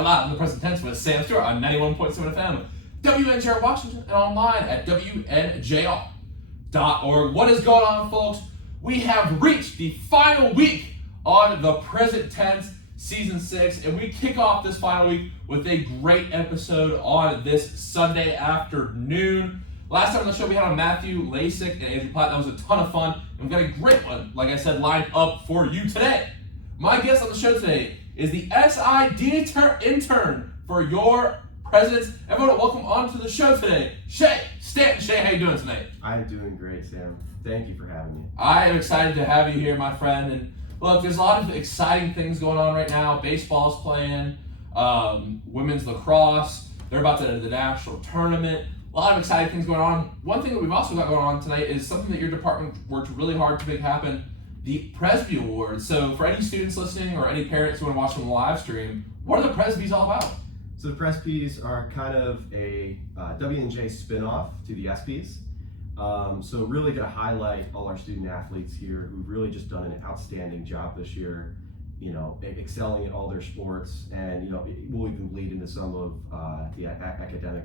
out loud in the present tense with Sam Stewart on 91.7 FM, WNJR Washington, and online at WNJR.org. What is going on, folks? We have reached the final week on the present tense season 6, and we kick off this final week with a great episode on this Sunday afternoon. Last time on the show, we had on Matthew Lasik and Andrew Platt. That was a ton of fun, and we've got a great one, like I said, lined up for you today. My guest on the show today is the SID intern for your presidents. Everyone, welcome on to the show today, Shea. Stanton. Shea, how you doing tonight? I'm doing great, Sam. Thank you for having me. I am excited to have you here, my friend. And look, there's a lot of exciting things going on right now. Baseball's playing, women's lacrosse. They're about to enter the national tournament. A lot of exciting things going on. One thing that we've also got going on tonight is something that your department worked really hard to make happen, the Presby Awards. So for any students listening or any parents who want to watch them live stream, what are the Presbys all about? So the Presbys are kind of a W&J spin-off to the ESPYs. So really going to highlight all our student athletes here who've really just done an outstanding job this year, you know, excelling at all their sports, and, you know, we'll even bleed into some of the academic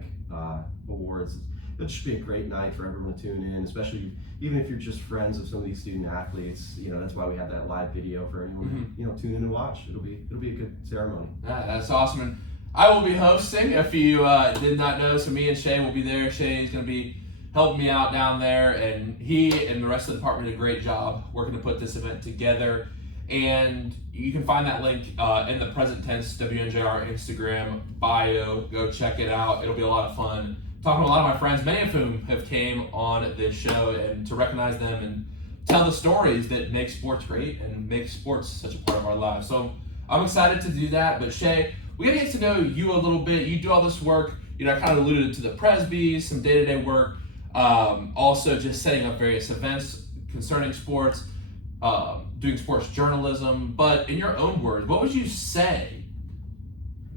awards. It should be a great night for everyone to tune in, especially even if you're just friends of some of these student athletes. You know, that's why we have that live video for anyone to, you know, tune in and watch. It'll be a good ceremony. Yeah, that's awesome. And I will be hosting, if you did not know. So me and Shea will be there. Shea's going to be helping me out down there, and he and the rest of the department did a great job working to put this event together. And you can find that link in the present tense WNJR Instagram bio. Go check it out. It'll be a lot of fun. Talking to a lot of my friends, many of whom have came on this show, and to recognize them and tell the stories that make sports great and make sports such a part of our lives. So I'm excited to do that. But Shea, we gotta get to know you a little bit. You do all this work. You know, I kind of alluded to the Presbys, some day-to-day work, also just setting up various events concerning sports, doing sports journalism. But in your own words, what would you say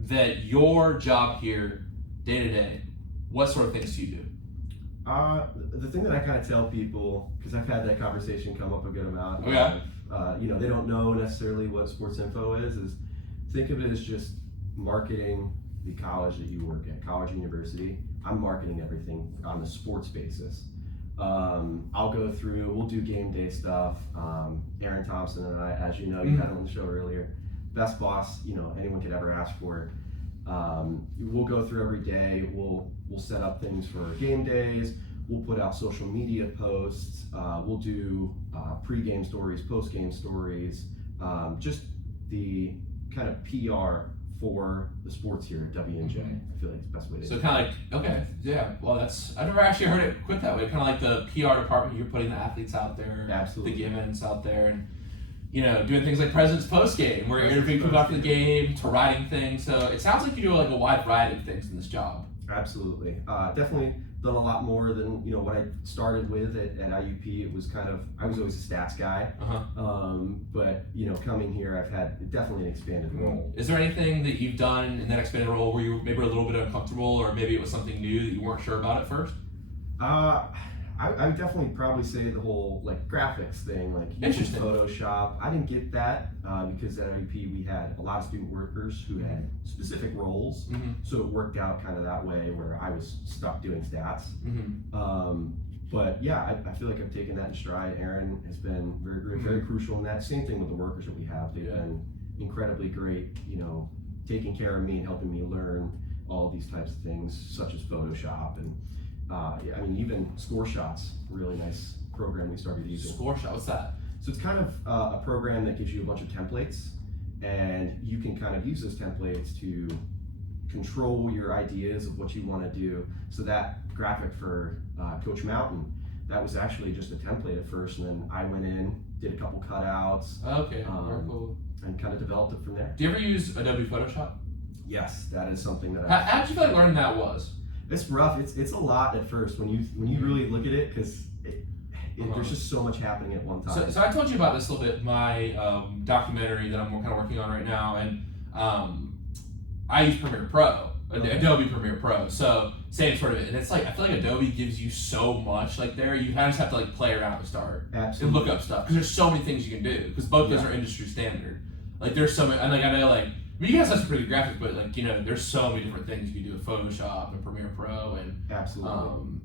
that your job here, day-to-day, what sort of things do you do? The thing that I kind of tell people, because I've had that conversation come up a good amount. Oh, yeah? You know, they don't know necessarily what sports info is think of it as just marketing the college that you work at, college or university. I'm marketing everything on a sports basis. I'll go through, we'll do game day stuff. Aaron Thompson and I, as you know, you had him on the show earlier, best boss, you know, anyone could ever ask for. We'll go through every day. We'll set up things for game days. We'll put out social media posts. We'll do pre-game stories, post-game stories, just the kind of PR for the sports here at W&J. I feel like it's the best way to do it. So kind of like, okay, yeah, well I've never actually heard it put that way. Kind of like the PR department, you're putting the athletes out there, Absolutely. the events out there, and, you know, doing things like President's Post Game, where you're interviewing people after the game, to writing things. So it sounds like you do like a wide variety of things in this job. Absolutely. Definitely done a lot more than, you know, what I started with at IUP. It was kind of, I was always a stats guy. But, you know, coming here, I've had definitely an expanded role. Is there anything that you've done in that expanded role where you maybe were a little bit uncomfortable, or maybe it was something new that you weren't sure about at first? I would definitely probably say the whole like graphics thing, like using Photoshop. I didn't get that because at IUP we had a lot of student workers who had specific roles, so it worked out kind of that way where I was stuck doing stats. But yeah, I feel like I've taken that in stride. Aaron has been very crucial in that. Same thing with the workers that we have. They've been incredibly great, you know, taking care of me and helping me learn all these types of things, such as Photoshop and I mean, even Score Shots, really nice program we started using. Score Shot, what's that? So it's kind of a program that gives you a bunch of templates, and you can kind of use those templates to control your ideas of what you want to do. So that graphic for Coach Mountain, that was actually just a template at first, and then I went in, did a couple cutouts, very cool, and kind of developed it from there. Do you ever use Adobe Photoshop? Yes, that is something that How did you feel like learning that was? It's rough. It's a lot at first when you really look at it, because there's just so much happening at one time. So I told you about this a little bit, my documentary that I'm kind of working on right now, and I use Premiere Pro, Adobe Premiere Pro. So same sort of, and it's like I feel like Adobe gives you so much like there. You kind of just have to like play around to start and look up stuff, because there's so many things you can do, because both those are industry standard. Like there's so many, and like I know like I mean, you guys have some pretty good graphics, but like, there's so many different things you can do with Photoshop and Premiere Pro and Absolutely.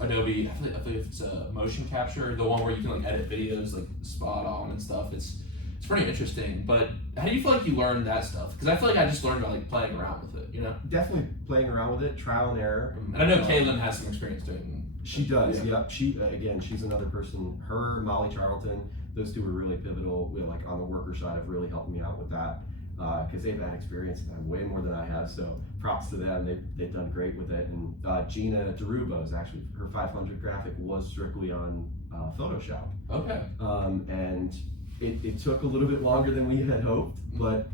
Adobe. I think it's a motion capture, the one where you can like edit videos like spot on and stuff. It's pretty interesting. But how do you feel like you learned that stuff? Because I feel like I just learned by like playing around with it. Definitely playing around with it, trial and error. And I know Kaylin has some experience doing. She does. Yeah. She's another person. Her, Molly Charlton, those two were really pivotal. Like on the worker side, have really helped me out with that. Because they've had experience way more than I have, so props to them. They've done great with it. And Gina DeRubo's actually, her 500 graphic was strictly on Photoshop. Okay. And it took a little bit longer than we had hoped, but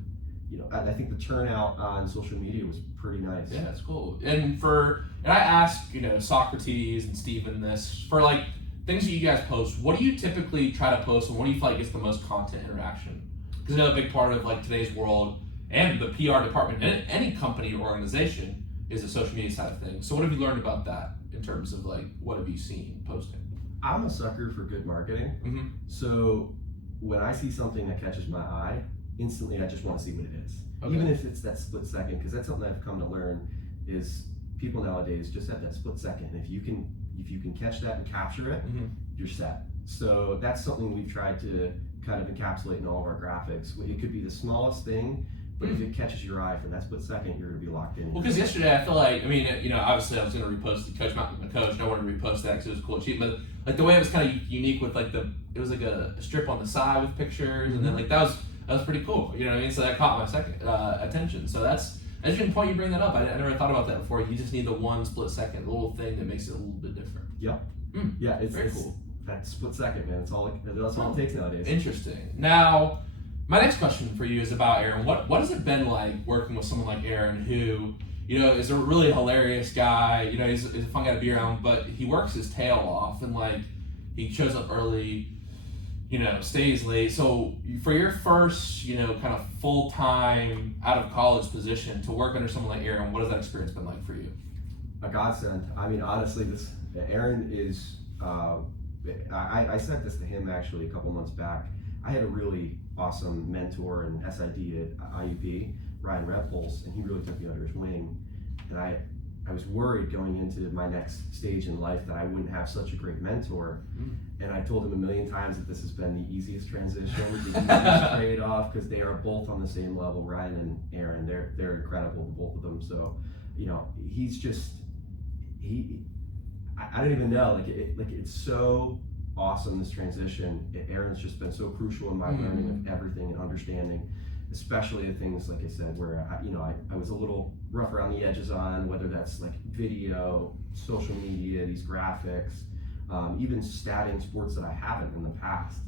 I think the turnout on social media was pretty nice. Yeah, that's cool. And I asked Socrates and Steven this for like things that you guys post. What do you typically try to post, and what do you feel like gets the most content interaction? Because a big part of like today's world and the PR department and any company or organization is the social media side of things. So what have you learned about that in terms of like what have you seen posting? I'm a sucker for good marketing. Mm-hmm. So when I see something that catches my eye, instantly I just want to see what it is. Okay. Even if it's that split second, because that's something I've come to learn is people nowadays just have that split second. And if you can catch that and capture it, mm-hmm. you're set. So that's something we've tried to kind of encapsulate in all of our graphics. It could be the smallest thing, but if it catches your eye for that split second, you're going to be locked in. Well, because yesterday I feel like, obviously I was going to repost the coach mountain, my coach, and I wanted to repost that because it was cool, cheap, but like the way it was kind of unique with like it was like a strip on the side with pictures, and then like that was pretty cool. You know what I mean? So that caught my second attention. So that's an interesting point you bring that up. I never thought about that before. You just need the one split second, the little thing that makes it a little bit different. Yep. Yeah, it's very cool. That split second, man. That's all it takes nowadays. Interesting. Now, my next question for you is about Aaron. What has it been like working with someone like Aaron who, is a really hilarious guy. He's a fun guy to be around, but he works his tail off and like he shows up early, stays late. So for your first, kind of full-time out of college position to work under someone like Aaron, what has that experience been like for you? A godsend. I mean, honestly, Aaron is. I said this to him actually a couple months back. I had a really awesome mentor and SID at IUP, Ryan Redpulse, and he really took me under his wing. And I was worried going into my next stage in life that I wouldn't have such a great mentor. And I told him a million times that this has been the easiest transition, the easiest trade-off, because they are both on the same level. Ryan and Aaron, they're incredible, both of them. So, he's just I don't even know. It's so awesome, this transition. Aaron's just been so crucial in my learning of everything and understanding, especially the things like I said where I was a little rough around the edges on whether that's like video, social media, these graphics, even statting sports that I haven't in the past.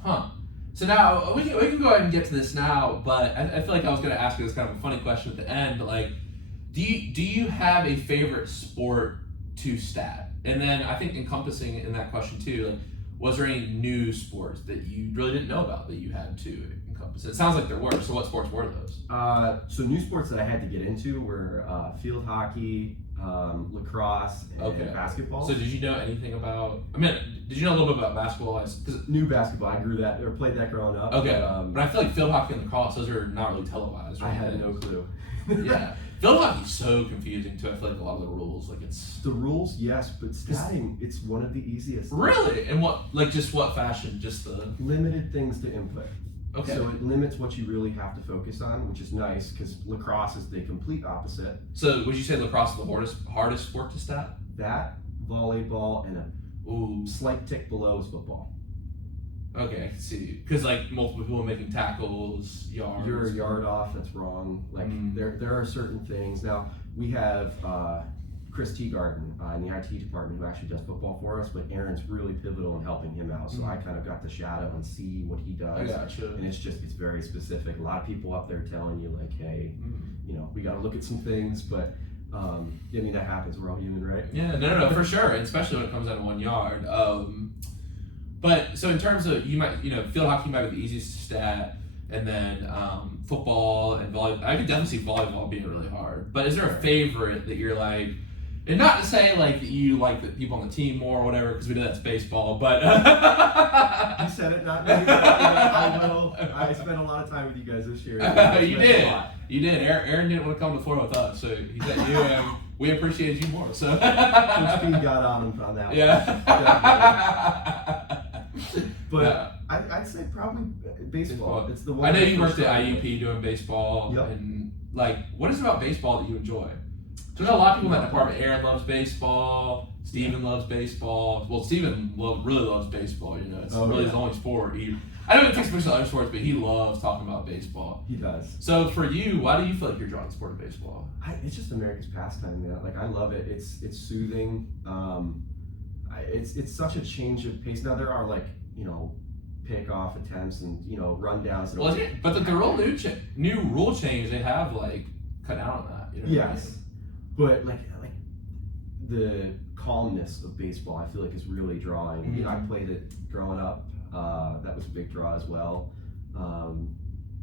So now we can go ahead and get to this now, but I feel like I was going to ask you this kind of a funny question at the end. But like, do you have a favorite sport to stat? And then I think encompassing in that question too, like, was there any new sports that you really didn't know about that you had to encompass? It sounds like there were. So what sports were those? So new sports that I had to get into were field hockey, lacrosse, and basketball. So did you know anything about? Did you know a little bit about basketball? New basketball, I grew that or played that growing up. Okay, but I feel like field hockey and lacrosse, those are not really televised. Right? I had no clue. Yeah. Field hockey's so confusing too. I feel like a lot of the rules, like it's the rules, yes, but statting, it's one of the easiest. Really? And what fashion? Just the limited things to input. Okay. So it limits what you really have to focus on, which is nice because lacrosse is the complete opposite. So would you say lacrosse is the hardest sport to stat? That, volleyball, and a slight tick below is football. Okay, I can see. Because like multiple people making tackles, yards. You're a yard off, that's wrong. Like there are certain things. Now we have Chris Teagarden in the IT department who actually does football for us, but Aaron's really pivotal in helping him out. So I kind of got to shadow and see what he does. I gotcha. And it's very specific. A lot of people up there telling you like, hey, we got to look at some things, but that happens. We're all human, right? Yeah, no, for sure. And especially when it comes down to 1 yard. But so in terms of field hockey might be the easiest to stat, and then football and volleyball. I could definitely see volleyball being really hard. But is there a favorite that you're like, and not to say like that you like the people on the team more or whatever, because we know that's baseball, but you said it, not me. I spent a lot of time with you guys this year. You did. You did. Aaron didn't want to come to Florida with us, so he said you and we appreciated you more. So Coach P got on him on that one. Yeah. But I'd say probably baseball. It's the one. I know you worked at IUP doing baseball, Yep. and like, what is it about baseball that you enjoy? There's a lot of people in that department. Aaron loves baseball. Steven loves baseball. Well, Steven really loves baseball. You know, it's really his only sport. I know it takes place in other sports, but he loves talking about baseball. He does. So for you, why do you feel like you're drawn to the sport of baseball? It's just America's pastime, man. Like, I love it. It's soothing. It's such a change of pace. Now there are, like, you know, pick-off attempts and, you know, rundowns. But the real new rule change, they have, like, cut down on that. You know what I mean? But like the calmness of baseball, I feel like is really drawing. Mm-hmm. You know, I played it growing up. That was a big draw as well.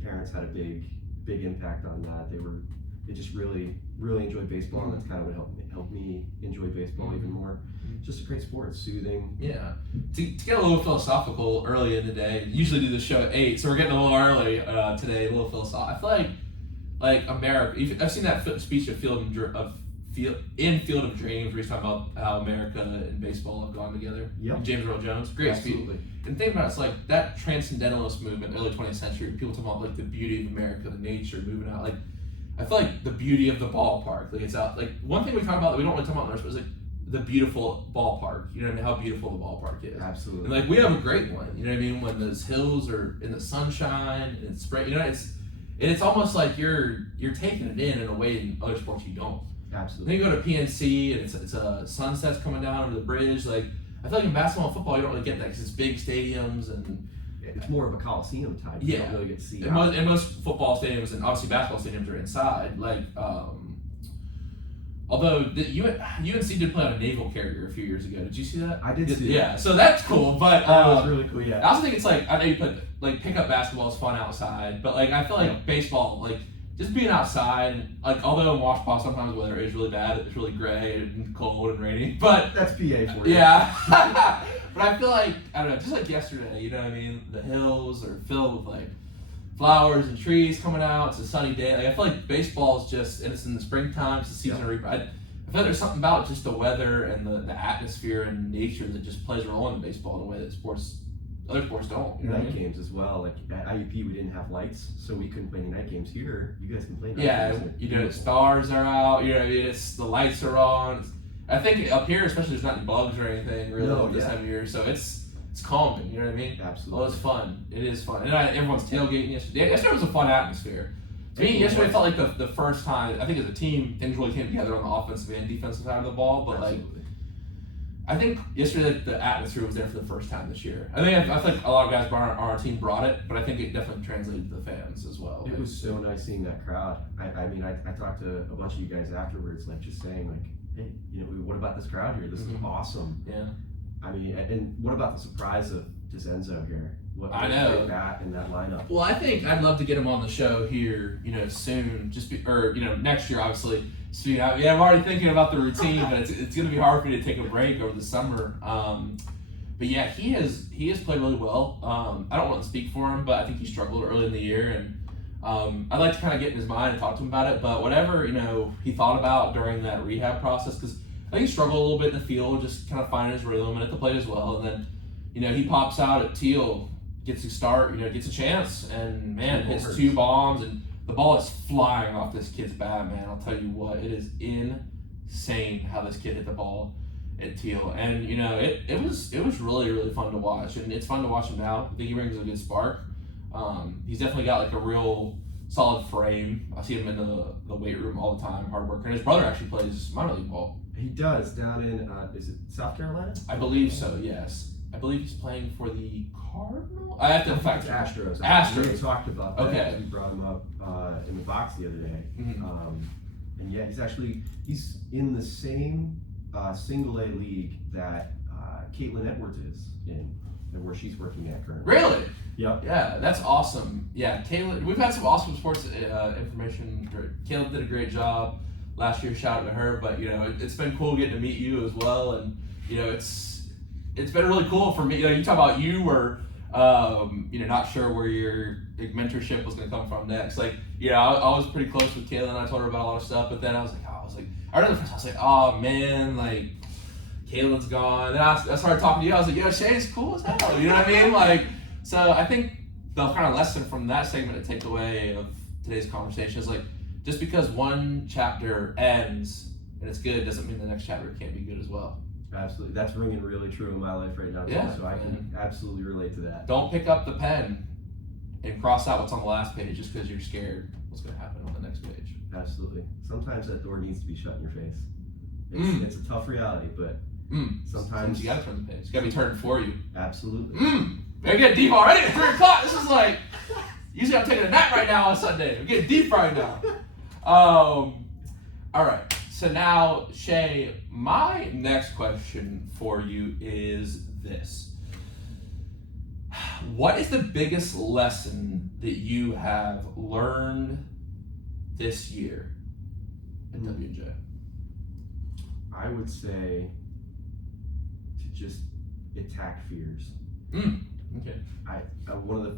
Parents had a big impact on that. They just really enjoyed baseball, and that's kind of what helped me enjoy baseball even more. It's just a great sport. It's soothing. Yeah. To get a little philosophical early in the day, usually do the show at 8, so we're getting a little early today. A little philosophical. I feel like America. I've seen that speech of Field of Dreams, where he's talking about how America and baseball have gone together. Yep. James Earl Jones, great speech. And think about it, it's like that transcendentalist movement, early 20th century. People talk about like the beauty of America, the nature, moving out. Like, I feel like the beauty of the ballpark. Like, it's out. Like, one thing we talk about that we don't really talk about in ours, but it's like the beautiful ballpark. You know what I mean? How beautiful the ballpark is. Absolutely. And like, we have a great one. You know what I mean? When those hills are in the sunshine and it's spring. You know, it's almost like you're taking it in a way in other sports you don't. Absolutely. Then you go to PNC and it's a sunset's coming down over the bridge. Like, I feel like in basketball and football you don't really get that because it's big stadiums and it's more of a coliseum type. You don't really get to see. And most football stadiums and obviously basketball stadiums are inside. Like, although UNC did play on a naval carrier a few years ago. Did you see that? I did see that. Yeah, so that's cool. But that was really cool. Yeah. I also think it's like, I know you put like pickup basketball is fun outside, but like I feel like baseball, like just being outside, like although in Washington sometimes the weather is really bad, it's really gray and cold and rainy, but that's PA for you. Yeah. But I feel like, I don't know, just like yesterday, you know what I mean? The hills are filled with like flowers and trees coming out. It's a sunny day. Like, I feel like baseball is just, and it's in the springtime, it's the season of reap. I feel like there's something about just the weather and the atmosphere and nature that just plays a role in baseball in a way that other sports don't. You know Night games as well. Like at IUP, we didn't have lights, so we couldn't play any night games. Here, you guys can play night games. You know, stars are out. You know what I mean? The lights are on. I think up here, especially, there's not any bugs or anything really this time of year, so it's calming. You know what I mean? Absolutely. Well, it's fun. It is fun, and everyone's tailgating yesterday. Yesterday was a fun atmosphere. To me, yesterday felt like the first time. I think as a team, things really came together on the offensive and defensive side of the ball. But I think yesterday the atmosphere was there for the first time this year. I think a lot of guys on our team brought it, but I think it definitely translated to the fans as well. It was so nice seeing that crowd. I mean, I talked to a bunch of you guys afterwards, like just saying like, hey, you know, what about this crowd here? This is awesome. Yeah. I mean, and what about the surprise of DeZenzo here? I know that in that lineup. Well, I think I'd love to get him on the show here, you know, soon. Next year, obviously. So, I'm already thinking about the routine, but it's going to be hard for me to take a break over the summer. But yeah, he has played really well. I don't want to speak for him, but I think he struggled early in the year, and I'd like to kind of get in his mind and talk to him about it. But whatever he thought about during that rehab process, because I think he struggled a little bit in the field, just kind of finding his rhythm and at the plate as well. And then he pops out at Teal, gets a start, gets a chance, and man, hits 2 bombs, and the ball is flying off this kid's bat, man. I'll tell you what, it is insane how this kid hit the ball at Teal. And it was really, really fun to watch, and it's fun to watch him now. I think he brings a good spark. He's definitely got like a real solid frame. I see him in the weight room all the time, hard worker. And his brother actually plays minor league ball. He does down in is it South Carolina? I believe so. Yes, I believe he's playing for the Cardinals. I have to fact Astros. We talked about that. Okay. We brought him up in the box the other day. Mm-hmm. And yeah, he's in the same single A league that Caitlin Edwards is in, and where she's working at currently. Really? Yep. Yeah, that's awesome. Yeah, Caitlin, we've had some awesome sports information. Caitlin did a great job last year. Shout out to her. But it's been cool getting to meet you as well, and it's been really cool for me. You talk about you were Not sure where your mentorship was going to come from next. Like, I was pretty close with Kayla, and I told her about a lot of stuff, but then I remember first I was like, oh man, like, Kayla's gone. And I started talking to you. I was like, yo, Shea's cool as hell. You know what I mean? Like, so I think the kind of lesson from that segment to take away of today's conversation is like, just because one chapter ends and it's good doesn't mean the next chapter can't be good as well. Absolutely. That's ringing really true in my life right now, too, so I can absolutely relate to that. Don't pick up the pen and cross out what's on the last page just because you're scared what's going to happen on the next page. Absolutely. Sometimes that door needs to be shut in your face. It's a tough reality, but sometimes you got to turn the page. It's got to be turned for you. Absolutely. We're getting deep already at 3 o'clock. This is like, usually I'm taking a nap right now on Sunday. We're getting deep right now. All right. So now, Shea, my next question for you is this. What is the biggest lesson that you have learned this year at Dubjay? I would say to just attack fears. Okay. One of the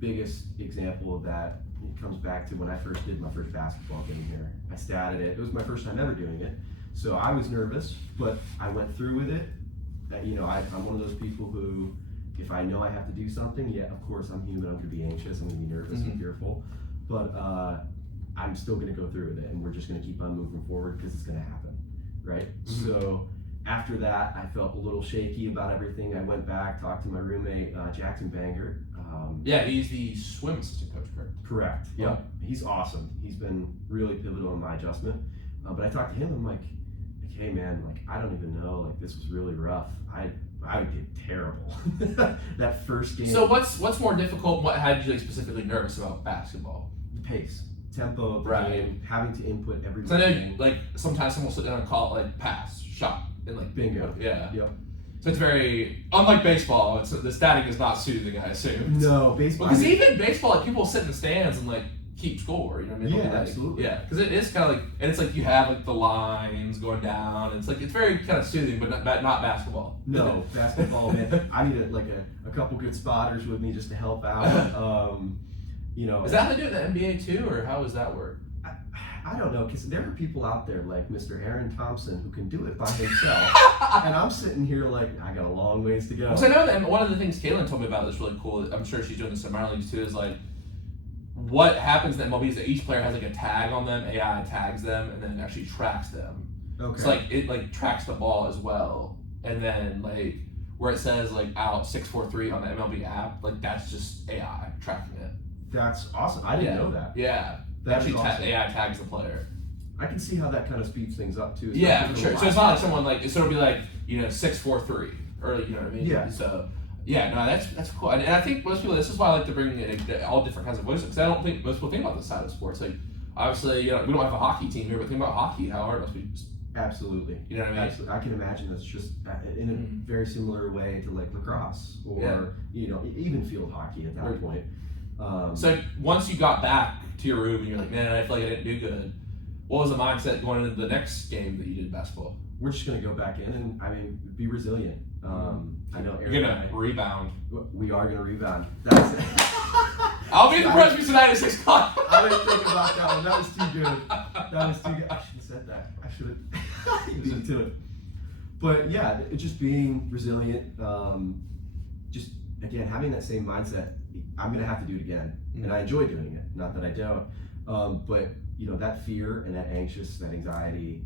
biggest example of that, it comes back to when I first did my first basketball game here. I started it. It was my first time ever doing it, so I was nervous, but I went through with it. I'm one of those people who, if I know I have to do something, yeah, of course I'm human. I'm going to be anxious. I'm going to be nervous and fearful, but I'm still going to go through with it, and we're just going to keep on moving forward because it's going to happen, right? So after that, I felt a little shaky about everything. I went back, talked to my roommate, Jackson Banger. He's the swim assistant coach, correct? Correct. Yeah, he's awesome. He's been really pivotal in my adjustment. But I talked to him. I'm like, hey man, like I don't even know. Like this was really rough. I did terrible that first game. So what's more difficult? What had you specifically nervous about basketball? The pace, tempo of the game, having to input every. So I know, like sometimes someone will sit down and call it like pass, shot, and like bingo. Yeah. Yep. So it's very unlike baseball. The static is not soothing, I assume. No, baseball. Because even baseball, like people sit in the stands and like keep score. You know what I mean? Yeah, absolutely. Yeah, because it is kind of like, and it's like you have like the lines going down. It's like it's very kind of soothing, but not basketball. No, basketball, man. I need a couple good spotters with me just to help out. Is that how they do it in the NBA too, or how does that work? I don't know, because there are people out there like Mr. Aaron Thompson who can do it by himself, and I'm sitting here like, I got a long ways to go. Because I know that one of the things Kaylin told me about that's really cool, I'm sure she's doing this in minor leagues too, is like, what happens in MLB is that each player has like a tag on them, AI tags them, and then actually tracks them. Okay. So like, it like tracks the ball as well, and then like, where it says like out 643 on the MLB app, like that's just AI tracking it. That's awesome. I didn't know that. Yeah. That actually awesome. AI tags the player. I can see how that kind of speeds things up too. Yeah, for sure. So it's not like someone like, so it'll be like, 643, or you know what I mean? Yeah. So yeah, no, that's cool. And I think most people, this is why I like to bring in all different kinds of voices, because I don't think most people think about this side of sports. Like obviously, we don't have a hockey team here, but think about hockey, how hard it must be. Absolutely. You know what I mean? Absolutely. I can imagine that's just in a very similar way to like lacrosse or even field hockey at that point. So once you got back to your room and you're like, man, I feel like I didn't do good, what was the mindset going into the next game that you did basketball? We're just going to go back in and be resilient. I know Aaron, you're going to rebound. We are going to rebound. That's it. I'll be at the Presbyterian tonight at 6 o'clock. I didn't think about that one. That was too good. That was too good. I should have said that. I should have beat into it. But yeah, it's just being resilient. Just again, having that same mindset. I'm going to have to do it again. And I enjoy doing it. Not that I don't. But that fear and that anxiety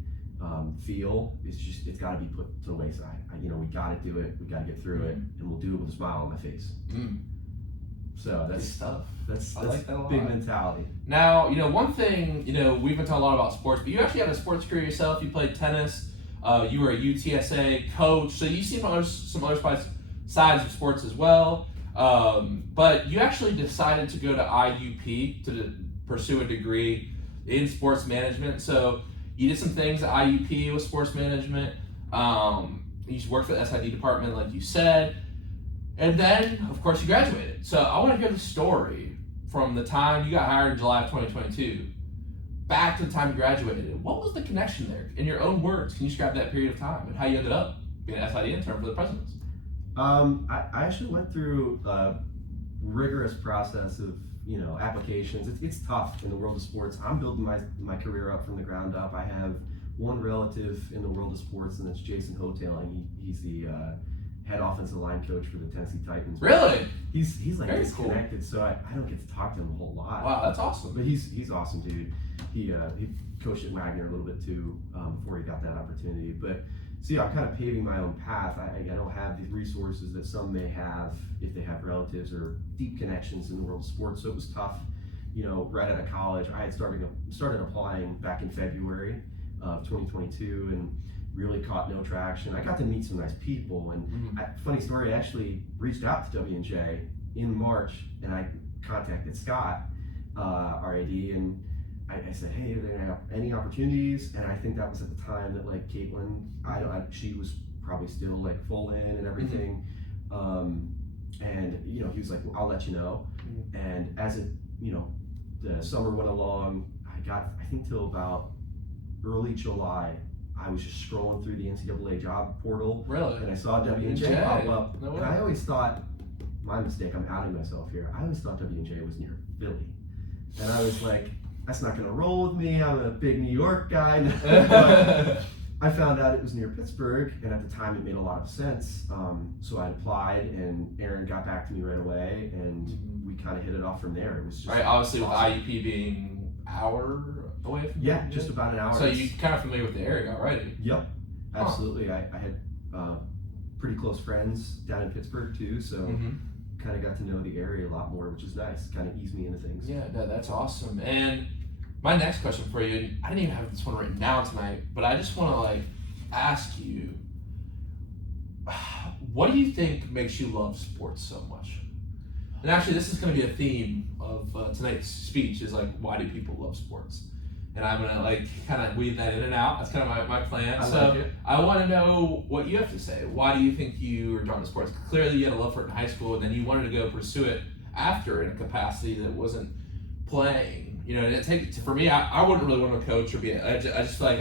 feel is just, it's got to be put to the wayside. We got to do it. We got to get through it, and we'll do it with a smile on my face. So that's tough. That's like that a lot. Big mentality. Now, one thing, we've been talking a lot about sports, but you actually have a sports career yourself. You played tennis. You were a UTSA coach, so you've seen some other sides of sports as well. But you actually decided to go to IUP to pursue a degree in sports management. So you did some things at IUP with sports management. You worked for the SID department, like you said. And then, of course, you graduated. So I want to hear the story from the time you got hired in July of 2022 back to the time you graduated. What was the connection there? In your own words, can you describe that period of time and how you ended up being an SID intern for the Presidents? I actually went through a rigorous process of applications. It's tough in the world of sports. I'm building my career up from the ground up. I have one relative in the world of sports, and it's Jason Hoteling. He's the head offensive line coach for the Tennessee Titans. Really? He's like Very disconnected, so I don't get to talk to him a whole lot. Wow, that's awesome. But he's awesome, dude. He coached at Wagner a little bit too before he got that opportunity. But see, I'm kind of paving my own path. I don't have the resources that some may have if they have relatives or deep connections in the world of sports. So it was tough, right out of college. I had started applying back in February of 2022 and really caught no traction. I got to meet some nice people, and funny story, I actually reached out to W&J in March, and I contacted Scott, our AD, and I said, hey, are there any opportunities? And I think that was at the time that like Caitlin, she was probably still like full in and everything. And he was like, well, I'll let you know. And as it, the summer went along, I think till about early July, I was just scrolling through the NCAA job portal. Really? And I saw W&J pop up. No way. And I always thought, my mistake, I'm outing myself here. I always thought W&J was near Philly. And I was like, that's not gonna roll with me. I'm a big New York guy. But I found out it was near Pittsburgh, and at the time it made a lot of sense. So I applied, and Aaron got back to me right away, and we kind of hit it off from there. It was just right. Obviously, awesome. with IUP being an hour away from just about an hour. So you kind of familiar with the area already? Yep, absolutely. Huh. I had pretty close friends down in Pittsburgh too, so kind of got to know the area a lot more, which is nice. Kind of eased me into things. Yeah, no, that's awesome. And my next question for you, I didn't even have this one written down tonight, but I just want to ask you, what do you think makes you love sports so much? And actually, this is going to be a theme of tonight's speech is why do people love sports? And I'm going to kind of weave that in and out. That's kind of my plan. I want to know what you have to say. Why do you think you were drawn to sports? Clearly, you had a love for it in high school, and then you wanted to go pursue it after in a capacity that wasn't playing. For me, I wouldn't really want to coach or be. I just feel like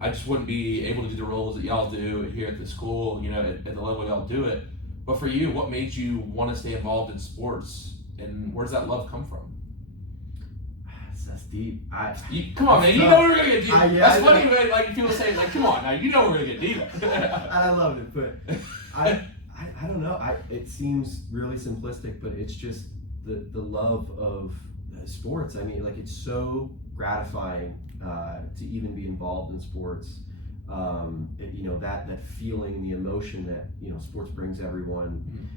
I just wouldn't be able to do the roles that y'all do here at the school. At the level y'all do it. But for you, what made you want to stay involved in sports, and where does that love come from? That's deep. Come on, man. You know we're gonna get deep. That's funny, man. Like people say, come on, now you know we're gonna get deep. I loved it, but I don't know. It seems really simplistic, but it's just the love of sports. I mean, it's so gratifying to even be involved in sports. That feeling and the emotion that sports brings everyone.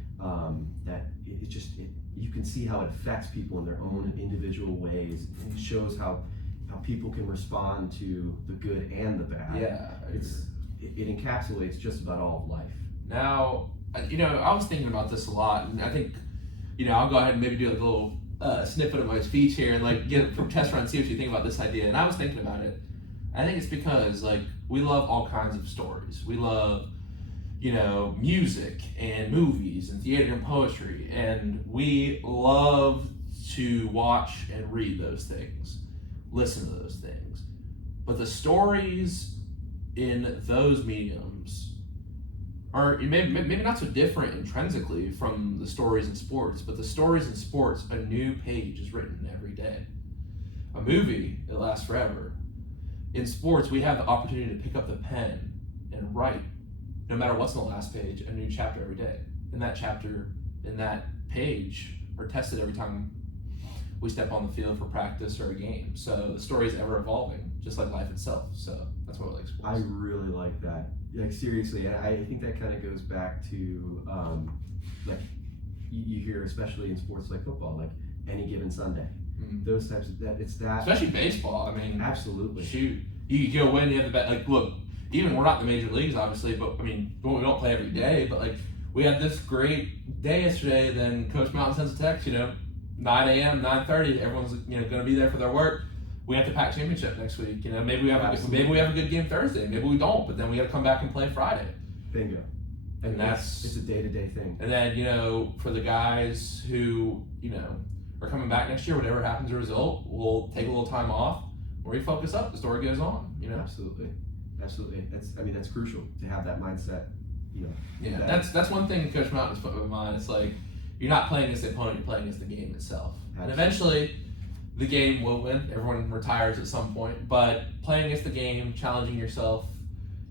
That you can see how it affects people in their own individual ways. It shows how people can respond to the good and the bad. Yeah, it encapsulates just about all of life. Now, I was thinking about this a lot, and I think, I'll go ahead and maybe do a little snippet of my speech here and get it from test run and see what you think about this idea. And I was thinking about it. I think it's because we love all kinds of stories. We love music and movies and theater and poetry, and we love to watch and read those things, listen to those things. But the stories in those mediums are maybe not so different intrinsically from the stories in sports, but the stories in sports, a new page is written every day. A movie, it lasts forever. In sports, we have the opportunity to pick up the pen and write, no matter what's on the last page, a new chapter every day. And that chapter and that page are tested every time we step on the field for practice or a game. So the story is ever evolving, just like life itself. So that's why I like sports. I really like that. Seriously, and I think that kind of goes back to you hear, especially in sports like football, any given Sunday. Those types of that. It's that. Especially baseball. I mean, absolutely. Shoot, you go win. You have the bet. Look, even we're not in the major leagues, obviously, but I mean, we don't play every day. But we had this great day yesterday. Then Coach Mountain sends a text. 9 a.m., 9:30. Everyone's going to be there for their work. We have to pack championship next week. Maybe we have a good game Thursday. Maybe we don't. But then we got to come back and play Friday. Bingo. And it's a day-to-day thing. And then for the guys who are coming back next year, whatever happens as a result, we'll take a little time off, refocus up, the story goes on, Absolutely. That's crucial to have that mindset. Yeah, that's one thing Coach Mountain has put in my mind. It's like, you're not playing against the opponent, you're playing against the game itself. Absolutely. And eventually, the game will win. Everyone retires at some point. But playing against the game, challenging yourself,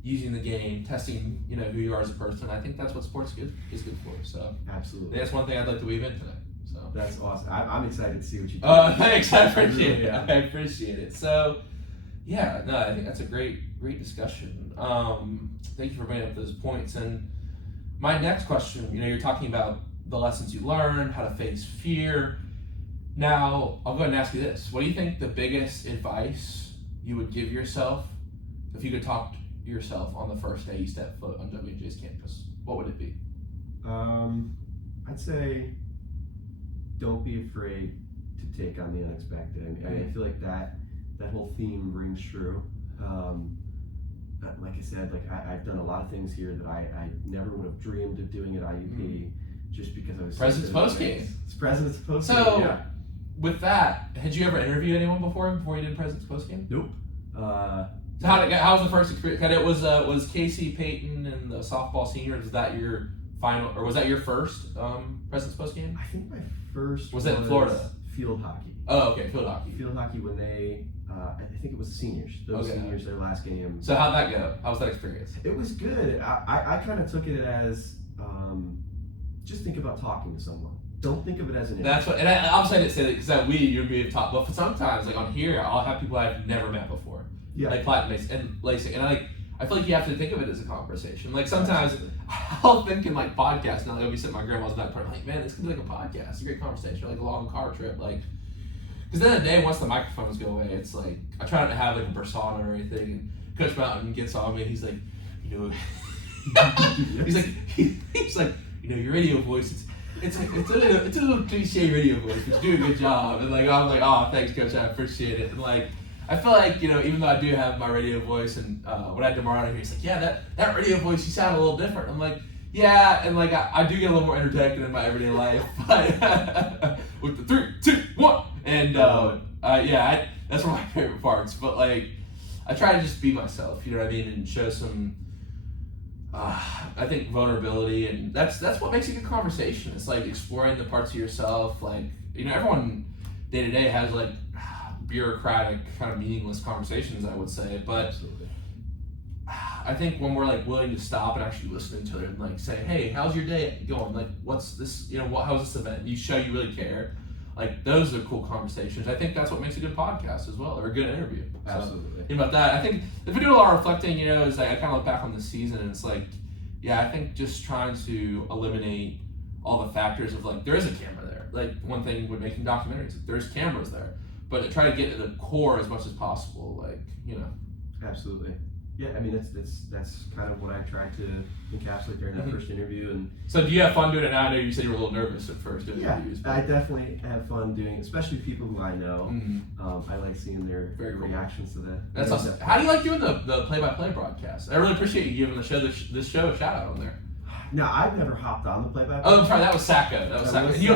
using the game, testing, who you are as a person, I think that's what sports is good for. So absolutely, that's one thing I'd like to weave in today. So that's awesome. I'm excited to see what you do. Thanks. I appreciate it. I appreciate it. So, yeah, no, I think that's a great discussion. Thank you for bringing up those points. And my next question, you're talking about the lessons you learned, how to face fear. Now, I'll go ahead and ask you this. What do you think the biggest advice you would give yourself if you could talk to yourself on the first day you step foot on WJ's campus? What would it be? I'd say don't be afraid to take on the unexpected. I feel like that whole theme rings true. Like I said, I've done a lot of things here that I never would have dreamed of doing at IUP, just because I was President's postgame. It's President's postgame. So, yeah. With that, had you ever interviewed anyone before you did President's postgame? Nope. So how was the first experience? And it was Casey Payton and the softball seniors. Was that your final, or was that your first President's postgame? I think my first was in Florida. Field hockey. Oh, okay, field hockey. Field hockey when they, I think it was the seniors. Those seniors, their last game. So how'd that go? How was that experience? It was good. I kind of took it as just think about talking to someone. Don't think of it as an interview. That's what, and obviously I didn't say that because you'd be taught. But sometimes, like on here, I'll have people I've never met before. Yeah. Like flatmates and lacing, and I feel like you have to think of it as a conversation. Like sometimes I'll think in like podcasts now. I'll be sitting at my grandma's back part, like, man, this could be like a podcast, a great conversation, or like a long car trip, like. Because then the day, once the microphones go away, it's like I try not to have like a persona or anything. And Coach Mountain gets on me, and he's like, he's like, your radio voice. It's a little cliche radio voice, but you do a good job. And like I'm like, oh, thanks, Coach, I appreciate it. And like I feel like even though I do have my radio voice, and when I had DeMar on here, he's like, yeah, that radio voice, you sound a little different. I'm like, yeah, and like I do get a little more interjected in my everyday life, but with the 3, 2, 1, and that's one of my favorite parts. But like I try to just be myself, you know what I mean, and show some. I think vulnerability, and that's what makes a good conversation. It's like exploring the parts of yourself. Like everyone day to day has like bureaucratic kind of meaningless conversations, I would say. But absolutely. I think when we're like willing to stop and actually listen to each other and like say, hey, how's your day going? Like, what's this? How's this event? You show you really care. Like those are cool conversations. I think that's what makes a good podcast as well, or a good interview. Absolutely. So, about that, I think if we do a lot of reflecting, is like I kind of look back on the season and it's like, yeah, I think just trying to eliminate all the factors of like there is a camera there. Like one thing with making documentaries, there's cameras there, but to try to get to the core as much as possible. Like Absolutely. Yeah, I mean that's kind of what I tried to encapsulate during that first interview. And so, do you have fun doing it now? I know you said you were a little nervous at first doing interviews. I definitely have fun doing it, especially people who I know. I like seeing their reactions to that. That's awesome. How do you like doing the play-by-play broadcast? I really appreciate you giving this show a shout out on there. No, I've never hopped on the play-by-play. Oh, I'm sorry, that was Sacco.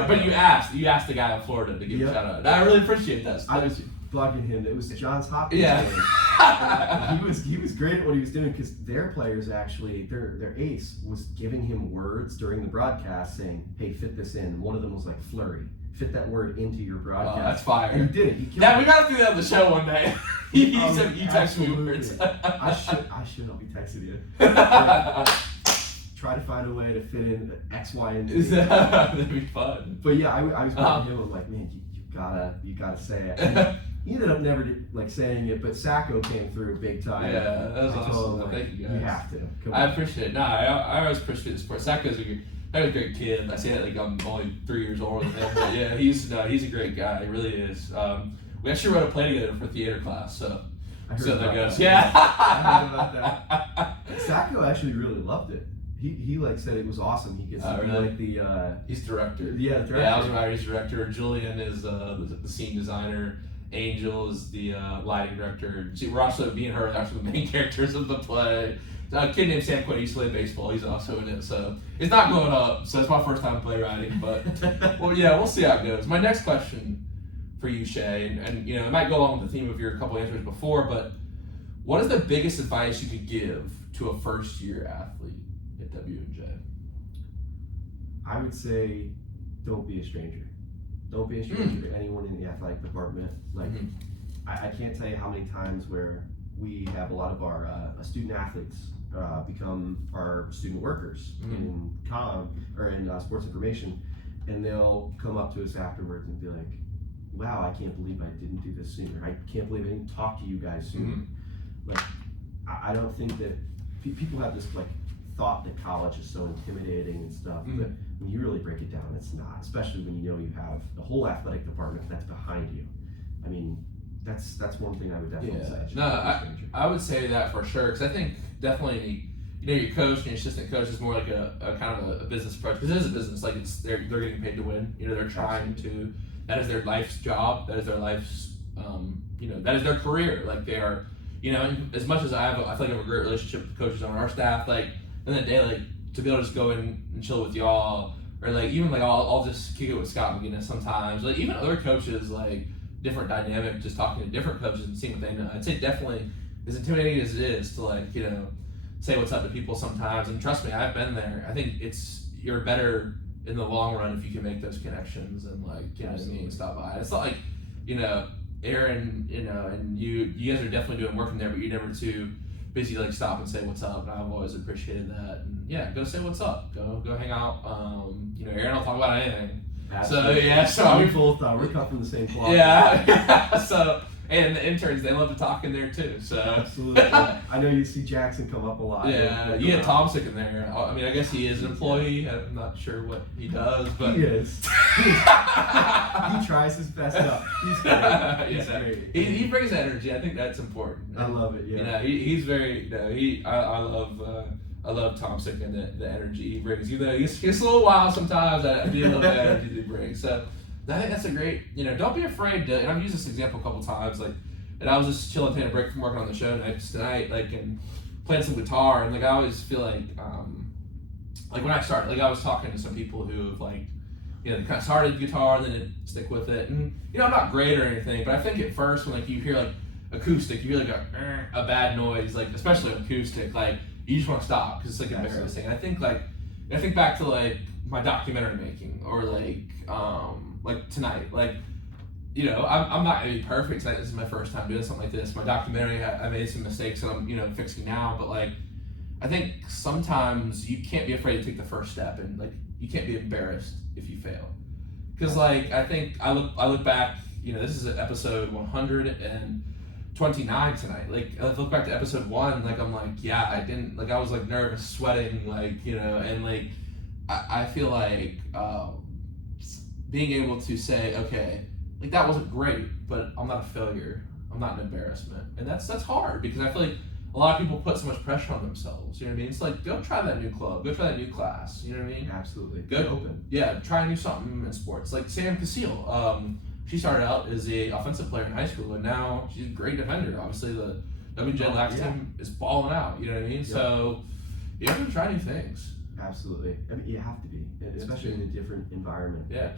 But you asked the guy in Florida to give a shout out. I really appreciate that. I was bugging him. It was Johns Hopkins. Yeah. he was great at what he was doing because their players actually their ace was giving him words during the broadcast saying, "Hey, fit this in." One of them was like flurry. Fit that word into your broadcast. Oh, that's fire. And he did it. We gotta do that on the show one day. You text me words. I should. I'll be texting you. Try to find a way to fit in X, Y, and Z. That'd be fun. But yeah, I was bugging him. I'm like, man, you gotta say it. And he ended up never saying it, but Sacco came through big time. Yeah, that was awesome. Him, thank you guys. You have to. I appreciate it. No, I always appreciate the sport. Sacco's a great kid. I say that like I'm only 3 years older than him, but yeah, he's a great guy. He really is. We actually wrote a play together for theater class, so that goes. Yeah. I heard about that. Sacco actually really loved it. He like said it was awesome. He gets really? like the he's director. Yeah, director. Yeah, I was right. He's director. Julian is the scene designer. Angel is the lighting director. See, we're also me and her are actually the main characters of the play. A kid named Sam Quinn used to play baseball. He's also in it, so it's not blowing up. So it's my first time playwriting, but well, yeah, we'll see how it goes. My next question for you, Shea, and it might go along with the theme of your couple answers before, but what is the biggest advice you could give to a first-year athlete at W&J? I would say, don't be a stranger. Don't be a stranger to anyone in the athletic department. Like, I can't tell you how many times where we have a lot of our student athletes become our student workers in sports information, and they'll come up to us afterwards and be like, wow, I can't believe I didn't do this sooner. I can't believe I didn't talk to you guys sooner. Like, I don't think that people have this like thought that college is so intimidating and stuff, but when you really break it down, it's not, especially when you know you have the whole athletic department that's behind you. I mean, that's one thing I would definitely say. No, I would say that for sure, because I think definitely, your coach and your assistant coach is more like a kind of a business approach, because it is a business. Like, they're getting paid to win. They're trying to. That is their life's job. That is their life's. That is their career. Like, they are. As much as I feel like I have a great relationship with the coaches on our staff. Like, in the day, like, to be able to just go in and chill with y'all, or like even like I'll just kick it with Scott McGinnis sometimes. Like, even other coaches, like, different dynamic, just talking to different coaches and seeing what they know. I'd say definitely, as intimidating as it is to, like, say what's up to people sometimes, and trust me, I've been there. I think you're better in the long run if you can make those connections and, like, what I mean, stop by. It's not like, Aaron, and you guys are definitely doing work in there, but you're never too busy, like, stop and say what's up, and I've always appreciated that. And yeah, go say what's up. Go hang out. Aaron will talk about anything. Absolutely. So we both we're cut from the same cloth. Yeah. So, and the interns, they love to talk in there too. So absolutely. I know you see Jackson come up a lot. Yeah, you had Tomsick in there. I mean, I guess he is an employee. I'm not sure what he does, but he is. He tries his best up. He's great. He's great. He brings energy. I think that's important. I love it. Yeah. He's very. I love Tomsick and the energy he brings. He gets a little wild sometimes. I do love the energy that he brings. So I think that's a great. Don't be afraid to. And I've used this example a couple times. Like, and I was just chilling, taking a break from working on the show tonight, like, and playing some guitar. And like, I always feel like when I started, like, I was talking to some people who have, like, they kind of started guitar and then didn't stick with it. And I'm not great or anything, but I think at first when, like, you hear, like, acoustic, you hear like a bad noise, like, especially acoustic, like, you just want to stop because it's, like, embarrassing. And I think back to, like, my documentary making, or like tonight, like, I'm not gonna be perfect tonight. This is my first time doing something like this. My documentary, I made some mistakes that I'm fixing now, but, like, I think sometimes you can't be afraid to take the first step, and, like, you can't be embarrassed if you fail, because, like, I think I look back, this is episode 129 tonight. Like, I look back to episode 1, like, I'm like, yeah, I didn't, like, I was, like, nervous, sweating, like, and, like, I feel like being able to say, okay, like, that wasn't great, but I'm not a failure. I'm not an embarrassment, and that's hard, because I feel like a lot of people put so much pressure on themselves. You know what I mean? It's like, go try that new club, go try that new class. You know what I mean? Absolutely. Go open. Yeah, try new something in sports. Like Sam Casil, she started out as a offensive player in high school, and now she's a great defender. Obviously, the WJ Lax team is balling out. You know what I mean? Yeah. So you have to try new things. Absolutely. I mean, you have to be, especially in a different environment. Yeah.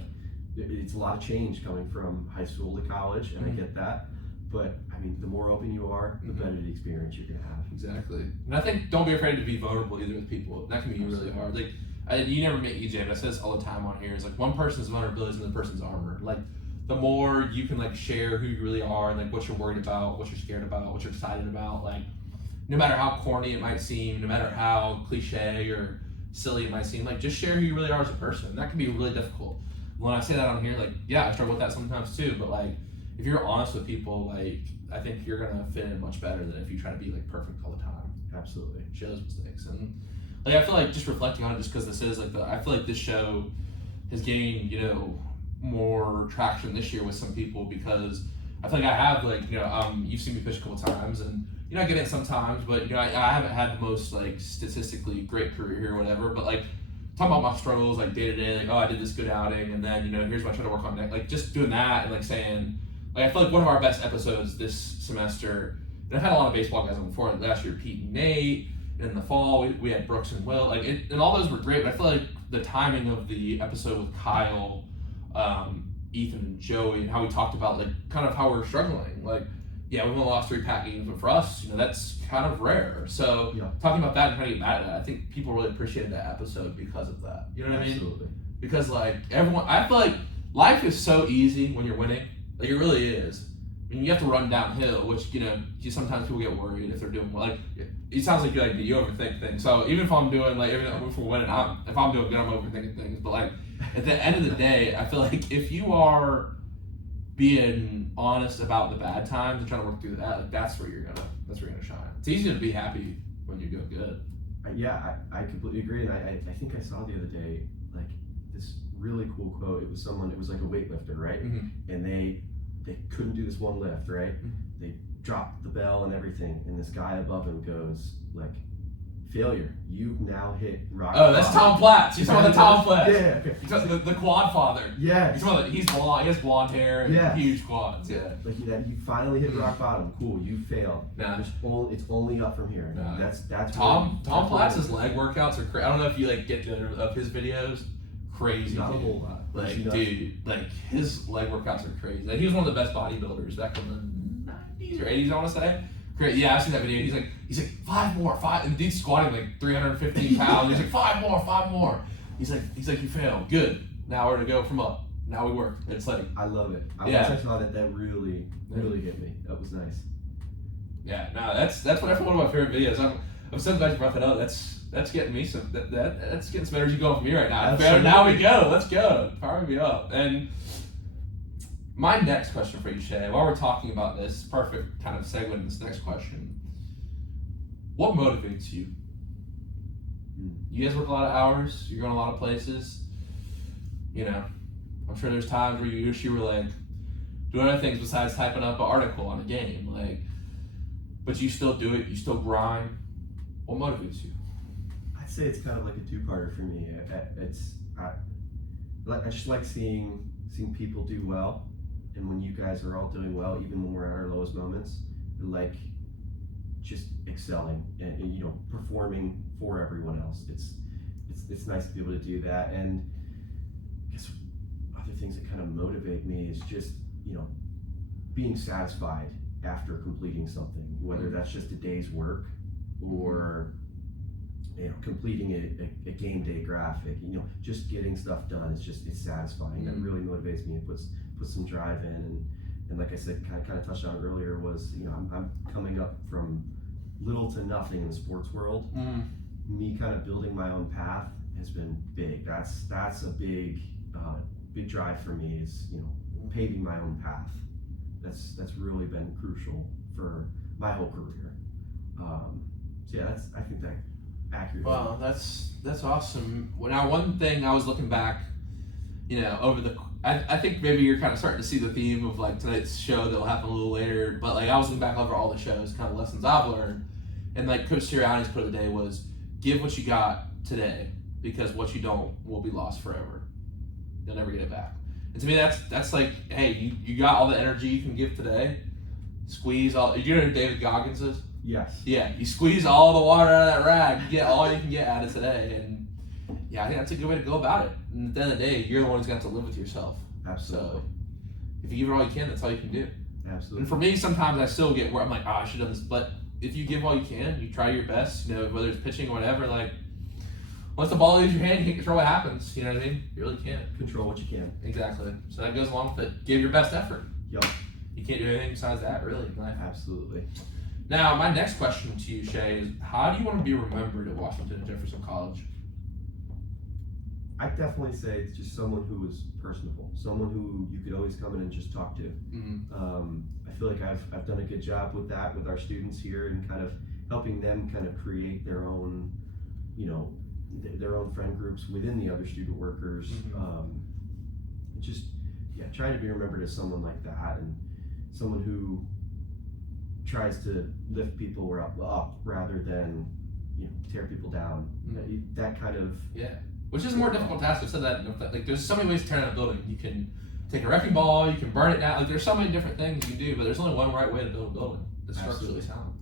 It's a lot of change coming from high school to college, and I get that. But, I mean, the more open you are, the better the experience you're going to have. Exactly. And I think don't be afraid to be vulnerable either with people. That can be really hard. Like, you never meet EJ, but I say this all the time on here. It's like, one person's vulnerability is another person's armor. Like, the more you can, like, share who you really are and, like, what you're worried about, what you're scared about, what you're excited about, like, no matter how corny it might seem, no matter how cliche or silly it might seem, like, just share who you really are as a person. And that can be really difficult. When I say that on here, like, yeah, I struggle with that sometimes too, but, like, if you're honest with people, like, I think you're gonna fit in much better than if you try to be, like, perfect all the time. Absolutely. Share those mistakes. And, like, I feel like, just reflecting on it, just because this is, like, I feel like this show has gained, more traction this year with some people, because I feel like I have, like, you've seen me pitch a couple times, and, I get it sometimes, but, I haven't had the most, like, statistically great career here or whatever, but, like, talking about my struggles, like, day to day, like, oh, I did this good outing, and then, here's what I try to work on next, like, just doing that, and, like, saying, like, I feel like one of our best episodes this semester, and I've had a lot of baseball guys on before, like, last year, Pete and Nate, and in the fall, we had Brooks and Will, like, and all those were great, but I feel like the timing of the episode with Kyle, Ethan and Joey, and how we talked about, like, kind of how we're struggling, like, yeah, we've only lost 3 pack games, but for us, that's kind of rare. So Yeah. talking about that and trying to get mad at that, I think people really appreciated that episode because of that. You know what I mean? Absolutely. Because I feel like life is so easy when you're winning. Like, it really is. I mean, you have to run downhill, which, sometimes people get worried if they're doing well. Like, it sounds like you overthink things. So even if I'm doing, like, if we're winning, if I'm doing good, I'm overthinking things. But, like, at the end of the day, I feel like if you are being honest about the bad times and trying to work through that, like, that's where you're gonna shine. It's easy to be happy when you go good. I completely agree, and I think I saw the other day, like, this really cool quote. It was like a weightlifter, right? Mm-hmm. And they couldn't do this one lift, right? Mm-hmm. They dropped the bell and everything, and this guy above him goes, like, failure, you've now hit rock bottom. Oh, that's Tom Platz. You're talking about Tom Platz. Yeah, okay. You're talking the quad father. Yeah. He's blonde. He has blonde hair and huge quads. Yeah. Like, you finally hit rock bottom. Cool, you failed. Nah. It's only up from here. Nah. That's Tom Platz's leg workouts are crazy. I don't know if you get of his videos. Crazy. Not a whole lot. Like, dude, his leg workouts are crazy. Like, he was one of the best bodybuilders back in the 90s or 80s, I want to say. Yeah, I've seen that video. He's like 5 more, and the dude's squatting like 315 pounds. He's like 5 more. He's like you failed. Good. Now we're to go from up. Now we work. It's like, I love it. Once I saw that really hit me. That was nice. Yeah, no, that's what I feel one of my favorite videos. I'm so glad you brought that up. That's getting me some that's getting some energy going from me right now. Absolutely. Now we go. Let's go. Power me up. And my next question for you, Shea, while we're talking about this, perfect kind of segue into this next question. What motivates you? You guys work a lot of hours. You're going a lot of places. I'm sure there's times where you wish you were like doing other things besides typing up an article on a game, but you still do it. You still grind. What motivates you? I'd say it's kind of like a two-parter for me. I just like seeing people do well, and when you guys are all doing well, even when we're at our lowest moments, like just excelling and performing for everyone else. It's nice to be able to do that, and I guess other things that kind of motivate me is just being satisfied after completing something, whether that's just a day's work or completing a game day graphic. Just getting stuff done. It's satisfying. That really motivates me. It puts some drive in, and like I said, kind of touched on earlier, was I'm coming up from little to nothing in the sports world. Me kind of building my own path has been big. That's a big drive for me, is paving my own path. That's really been crucial for my whole career. So yeah, I think that accurate. Wow, that's awesome. Well, now, one thing I was looking back, I think maybe you're kind of starting to see the theme of like tonight's show that will happen a little later. But I was looking back over all the shows, kind of lessons I've learned, and Coach Sirianni's quote of the day was, "Give what you got today, because what you don't will be lost forever. You'll never get it back." And to me, that's like, hey, you got all the energy you can give today. Squeeze all. You know who David Goggins is? Yes. Yeah, you squeeze all the water out of that rag. You get all you can get out of today, and yeah, I think that's a good way to go about it. And at the end of the day, you're the one who's going to have to live with yourself. Absolutely. So if you give it all you can, that's all you can do. Absolutely. And for me, sometimes I still get where I'm like, I should have done this. But if you give all you can, you try your best, whether it's pitching or whatever, once the ball leaves your hand, you can't control what happens. You know what I mean? You really can't. Control what you can. Exactly. So that goes along with it. Give your best effort. Yep. You can't do anything besides that, really, in life. Absolutely. Now, my next question to you, Shea, is how do you want to be remembered at Washington and Jefferson College? I definitely say it's just someone who was personable, someone who you could always come in and just talk to. Mm-hmm. I feel like I've done a good job with that with our students here, and kind of helping them kind of create their own, their own friend groups within the other student workers. Mm-hmm. Trying to be remembered as someone like that, and someone who tries to lift people up rather than tear people down. Mm-hmm. That kind of Which is a more difficult task. I've said that. There's so many ways to tear down a building. You can take a wrecking ball, you can burn it down. There's so many different things you can do, but there's only one right way to build a building that's structurally sound.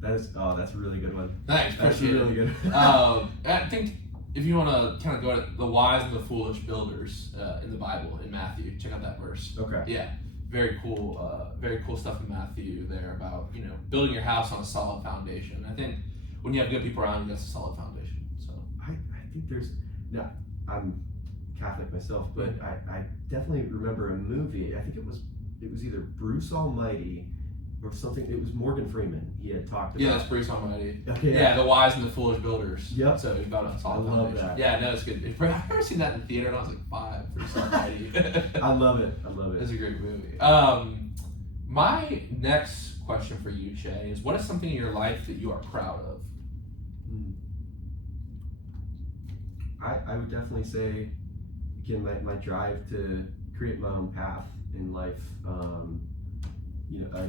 That's a really good one. Thanks, That's appreciate really it. good. I think if you want to kind of go at the wise and the foolish builders in the Bible, in Matthew, check out that verse. Okay. Yeah. very cool stuff in Matthew there about building your house on a solid foundation. I think when you have good people around you, that's a solid foundation. So I think I'm Catholic myself, but I definitely remember a movie. I think it was either Bruce Almighty or something. It was Morgan Freeman. He had talked about. Yeah, that's Bruce Almighty. Okay. Yeah, the wise and the foolish builders. Yep. So it's about a solid I love foundation. that. Yeah, no, it's good. I've never seen that in the theater, and I was like 5. Bruce Almighty. I love it. It's a great movie. My next question for you, Shea, is what is something in your life that you are proud of? I would definitely say, again, my drive to create my own path in life.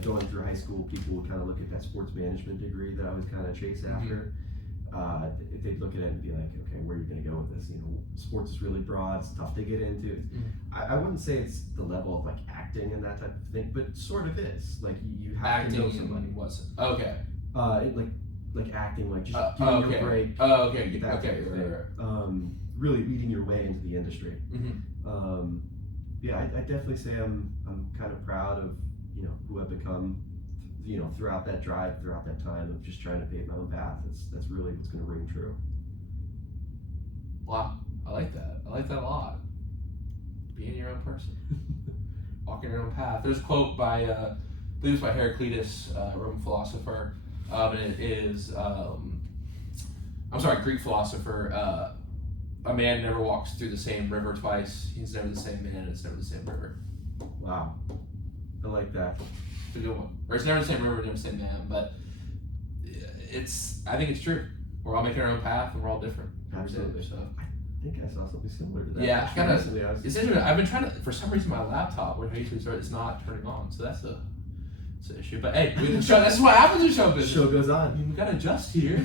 Going through high school, people would kind of look at that sports management degree that I was kind of chase after. They'd look at it and be like, okay, where are you going to go with this? Sports is really broad, it's tough to get into. I wouldn't say it's the level of like acting and that type of thing, but sort of is. Like you have Acting to know somebody. What's it? Okay. Like acting, like just giving your break. Oh, okay. That Okay. type of thing. Right. Really leading your way into the industry. I definitely say I'm kind of proud of who I've become, throughout that drive, throughout that time of just trying to pave my own path. That's really what's going to ring true. Wow, I like that. I like that a lot. Being your own person, walking your own path. There's a quote by, I believe it's by Heraclitus, Roman philosopher, and it is, Greek philosopher. A man never walks through the same river twice. He's never the same man. It's never the same river. Wow. I like that. It's a good one. Or it's never the same river, never the same man. But I think it's true. We're all making our own path, and we're all different. Absolutely. So I think I saw something similar to that. yeah, it's interesting. I've been trying to. For some reason, my laptop, where I usually start, is not turning on. So that's an issue. But hey, that's what happens in show business. The show goes on. You got to adjust here.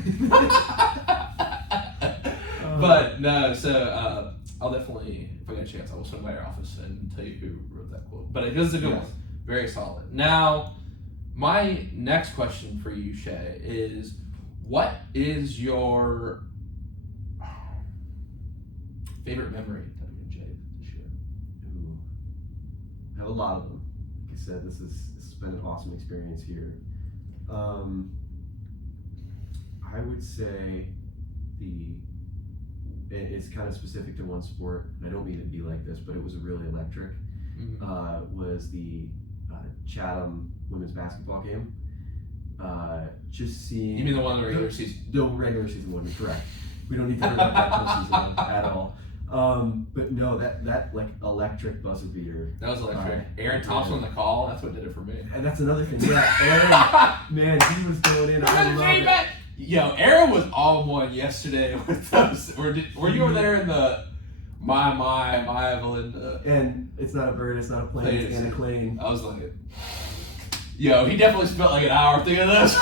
But no, so I'll definitely, if I get a chance, I will swing by your office and tell you who wrote that quote. But it is a good one. Very solid. Now, my next question for you, Shea, is what is your favorite memory of Dubjay this year? Ooh. I have a lot of them. Like I said, this has been an awesome experience here. I would say it's kind of specific to one sport. I don't mean to be like this, but it was really electric. Was the Chatham women's basketball game. Just seeing. You mean the one in the regular season? The regular season one, correct. We don't need to worry about that postseason one at all. But no, that like electric buzzer beater. That was electric. Aaron Thompson on the call. That's what did it for me. And that's another thing. Yeah, Aaron, man, he was going in. I love it. Yo, Aaron was on one yesterday with us. Were you over there in the my Belinda? And it's not a bird, it's not a plane, it's Anna Klein. I was like, yo, he definitely spent like an hour thinking of this.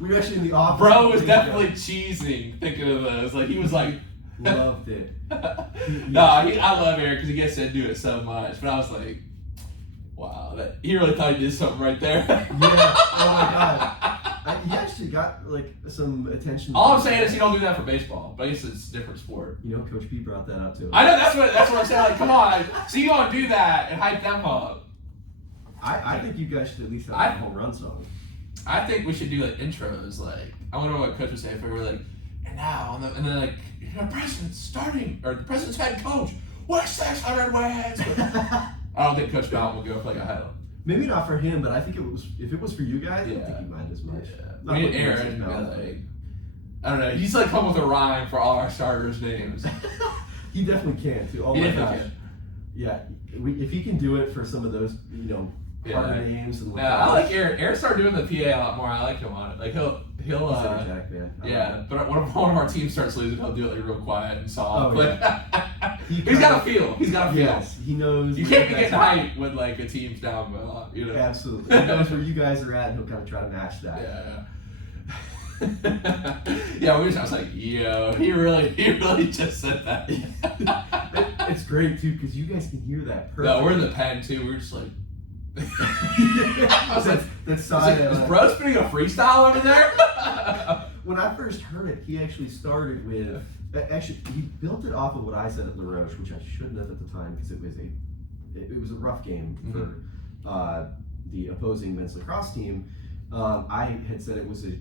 We were actually in the office. Bro was definitely cheesing thinking of this. Like he was like, loved it. I love Aaron because he gets to do it so much. But I was like, wow, he really thought he did something right there. Yeah. Oh my god. He actually got like some attention. All I'm saying is he don't do that for baseball, but I guess it's a different sport. Coach P brought that up to him. I know that's what I'm saying. Like, come on, so you gonna do that and hype them up? I think you guys should at least have a home run song. I think we should do like intros. Like, I wonder what Coach would say if we were like, and now, and then like, the president's starting, or the president's head coach. What 600 wins? I don't think Coach Dalton would go for like a highlight. Maybe not for him, but I think if it was for you guys, I don't think he'd mind as much. Yeah. Me and Aaron, like, I don't know. He's like come with a rhyme for all our starters' names. He definitely can too. Oh my gosh. Yeah, if he can do it for some of those, hard names and. I like Aaron. Aaron started doing the PA a lot more. I like him on it. Like he'll. Jack, man. But when one of our teams starts losing, he'll do it like real quiet and soft. Oh, yeah. He's got a feel. Yes, he knows. You can't be getting hyped when like a team's down by a lot. Absolutely. He knows where you guys are at, and he'll kind of try to match that. Yeah. I was like, yo, he really just said that. It's great too because you guys can hear that perfectly. No, we're in the pen too. We're just like. Is bro spinning a freestyle over there? When I first heard it, he actually started with. Actually, he built it off of what I said at La Roche, which I shouldn't have at the time because it was a rough game for the opposing men's lacrosse team, I had said it was a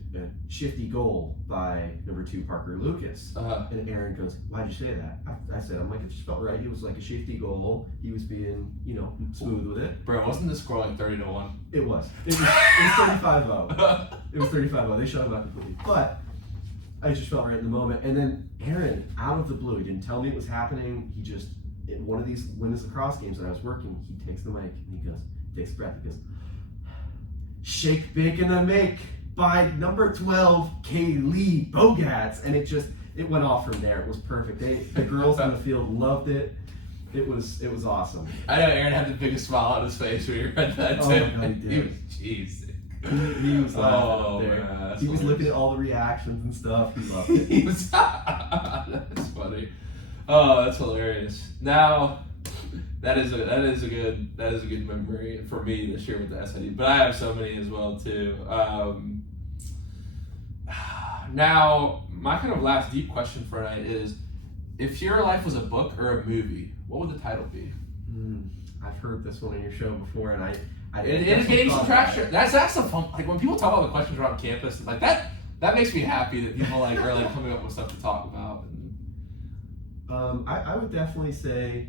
shifty goal by number 2 Parker Lucas, and Aaron goes, "Why'd you say that?" I said, "I'm like, it just felt right. It was like a shifty goal. He was being, smooth with it." Bro, wasn't the score like 30-1? It was 35-0. It was 35-0. They shut him out completely, but I just felt right in the moment. And then Aaron, out of the blue, he didn't tell me it was happening. He just, in one of these women's lacrosse games that I was working, he takes the mic and he goes, takes a breath, he goes, "Shake, bake, and then make by number 12, Kaylee Bogats." And it went off from there. It was perfect. The girls on the field loved it. It was awesome. I know Aaron had the biggest smile on his face when he read that too. Oh my God, he did. He was cheesy. He was laughing up there. Man, he was looking at all the reactions and stuff. He loved it. That's funny. Oh, that's hilarious. Now, that is a good memory for me this year with the SID. But I have so many as well too. Now, my kind of last deep question for tonight is: if your life was a book or a movie, what would the title be? I've heard this one on your show before, and I it is getting some traction. That's some fun. Like when people talk about the questions around campus, like that makes me happy that people are coming up with stuff to talk about. I would definitely say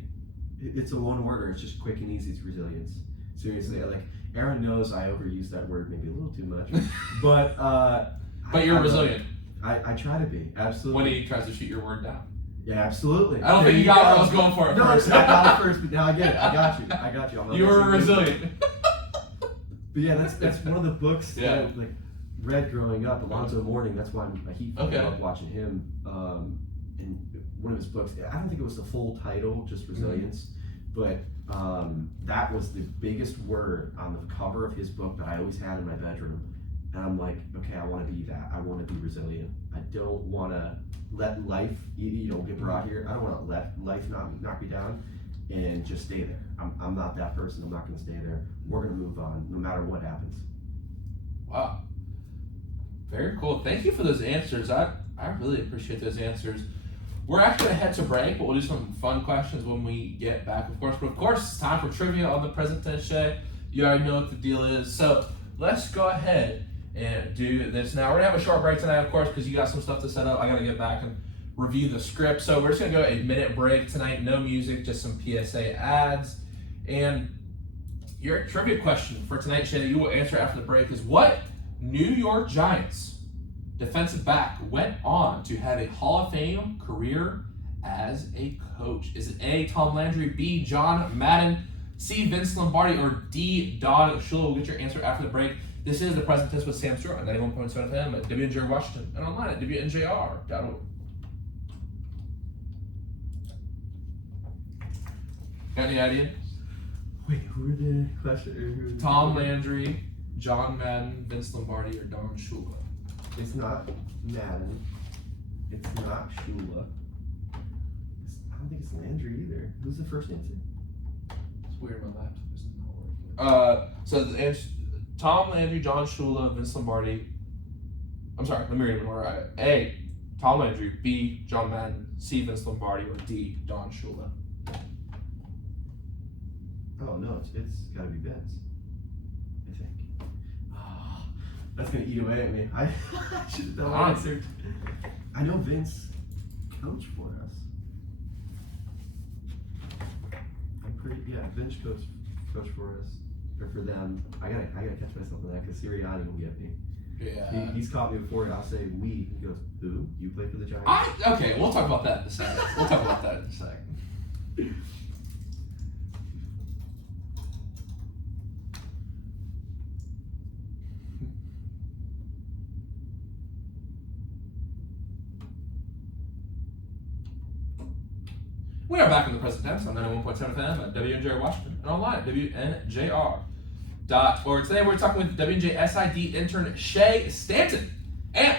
it's a one worder. It's just quick and easy. It's resilience. Seriously, like Aaron knows I overuse that word maybe a little too much, but you're resilient. I try to be, absolutely. When he tries to shoot your word down. Yeah, absolutely. I don't think you got where I was going for it first. No, I got it first, but now I get it. I got you. You were resilient. But yeah, that's one of the books that I read growing up. Alonzo Mourning. That's why I love watching him. And one of his books, I don't think it was the full title, just Resilience, but that was the biggest word on the cover of his book that I always had in my bedroom. And I'm like, okay, I want to be that. I want to be resilient. I don't want to let life, get brought here. I don't want to let life knock me down and just stay there. I'm not that person. I'm not going to stay there. We're going to move on no matter what happens. Wow. Very cool. Thank you for those answers. I really appreciate those answers. We're actually going to head to break, but we'll do some fun questions when we get back, of course. But of course, it's time for trivia on the present tense, Shea. You already know what the deal is. So let's go ahead and do this now. We're going to have a short break tonight, of course, because you got some stuff to set up. I got to get back and review the script. So we're just going to go a minute break tonight. No music, just some PSA ads. And your trivia question for tonight, Shea, that you will answer after the break is: what New York Giants defensive back went on to have a Hall of Fame career as a coach? Is it A, Tom Landry, B, John Madden, C, Vince Lombardi, or D, Don Shula? We'll get your answer after the break. This is the Present Tense with Sam Stewart on 91.7 FM at WNJ Washington and online at WNJR.org. Got any ideas? Wait, who are the questions? Tom Landry, John Madden, Vince Lombardi, or Don Shula? It's not Madden. It's not Shula. I don't think it's Landry either. Who's the first answer? It's weird, my laptop isn't working. So the answer: Tom Landry, John Shula, Vince Lombardi. I'm sorry, let me read it more. A, Tom Landry, B, John Madden, C, Vince Lombardi, or D, Don Shula. Oh no, it's gotta be Vince. I think. Oh, that's gonna eat away at me. I should have done my research. I know Vince coached for us. Vince coached for us or for them. I gotta catch myself on that because Sirianni will get me. Yeah. He's caught me before. I'll say we. He goes, who? You play for the Giants? Okay, we'll talk about that in a second. We are back in the present tense on 91.7 FM at WNJR Washington and online at WNJR.org. Today we're talking with WNJ SID intern Shea Stanton. And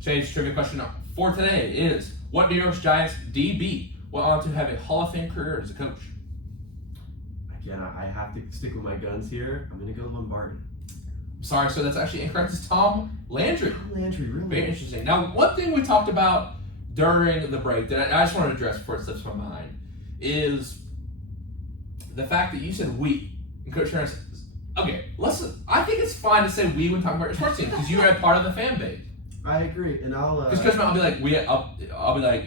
Shea's trivia question for today is: what New York Giants DB went on to have a Hall of Fame career as a coach? Again, I have to stick with my guns here. I'm going to go Lombardi. Sorry, so that's actually incorrect. It's Tom Landry. Tom Landry, really? Very interesting. Now, one thing we talked about during the break that I just want to address before it slips my mind is the fact that you said we. And Coach Turner says, okay, listen, I think it's fine to say we when talking about your sports team because you are a part of the fan base. I agree, and Because Coach Matt will be like, I'll be like,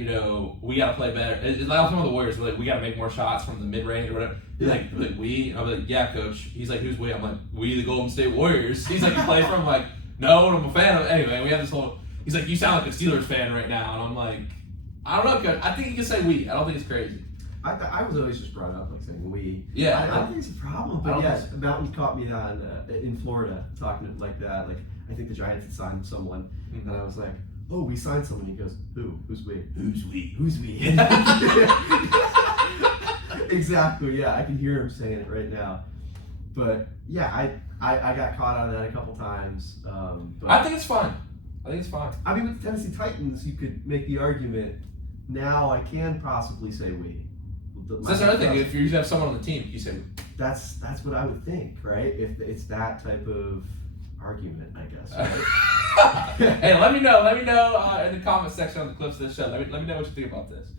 we gotta play better. It's like some of the Warriors, we're like, we gotta make more shots from the mid range or whatever. He's like, we? And I'll be like, yeah, Coach. He's like, who's we? I'm like, we the Golden State Warriors. He's like, you play from? I'm like, no, I'm a fan of. Anyway, we have this whole. He's like, you sound like a Steelers fan right now, and I'm like, I don't know, Coach. I think you can say we. I don't think it's crazy. I was always just brought up like saying we. Yeah, I don't think it's a problem, but yes, Mountain caught me on in Florida talking like that. Like I think the Giants had signed someone, and I was like, oh, we signed someone. He goes, who? Who's we? Who's we? Who's we? Exactly. Yeah, I can hear him saying it right now. But yeah, I got caught on that a couple times. But I think it's fine. I think it's fine. I mean, with the Tennessee Titans, you could make the argument. Now I can possibly say we. So that's another thing. If you have someone on the team, you say we. That's what I would think, right? If it's that type of argument, I guess. Right? Hey, let me know in the comment section on the clips of this show. Let me know what you think about this.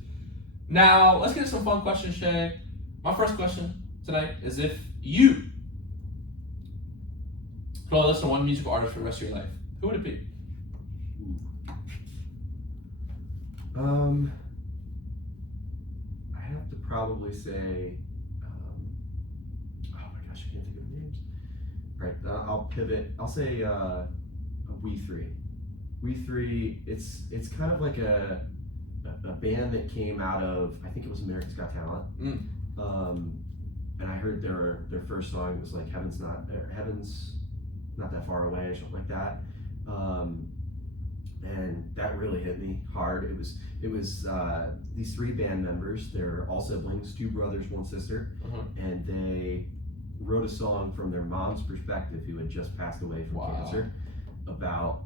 Now, let's get into some fun questions, Shea. My first question tonight is if you could only listen to one musical artist for the rest of your life, who would it be? I have to probably say, oh my gosh, I can't think of names. Right, I'll pivot. I'll say We Three. We Three. It's kind of like a band that came out of, I think it was America's Got Talent. And I heard their first song was like Heaven's Not That Far Away or something like that. And that really hit me hard. It was these three band members. They're all siblings, two brothers, one sister, and they wrote a song from their mom's perspective, who had just passed away from cancer, about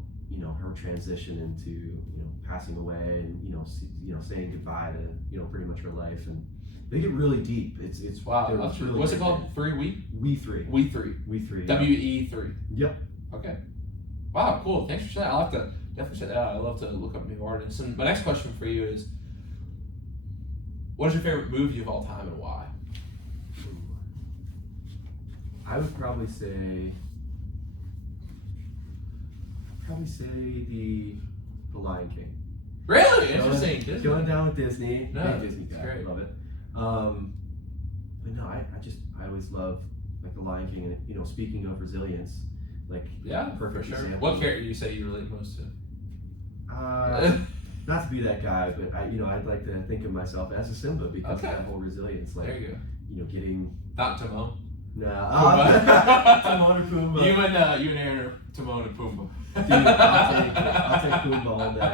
her transition into passing away and saying goodbye to pretty much her life, and they get really deep. It's wow. That's really what's it called? We Three. WE3. Yep. Okay. Wow. Cool. Thanks for saying that. I'll have to definitely check that out. I love to look up new artists. And my next question for you is, what is your favorite movie of all time and why? I would probably say the Lion King. Really? Interesting. Going down with Disney. No, Disney guy. great. Love it. But no, I always love like the Lion King, and speaking of resilience, like perfect for sure. example. What character do you say you relate most to? Not to be that guy, but I'd like to think of myself as a Simba because of that whole resilience. Like, there you go. Getting not Timon. No, Timon or Pumbaa. You and Aaron are Timon and Pumbaa. Dude, I'll take Pumbaa all day.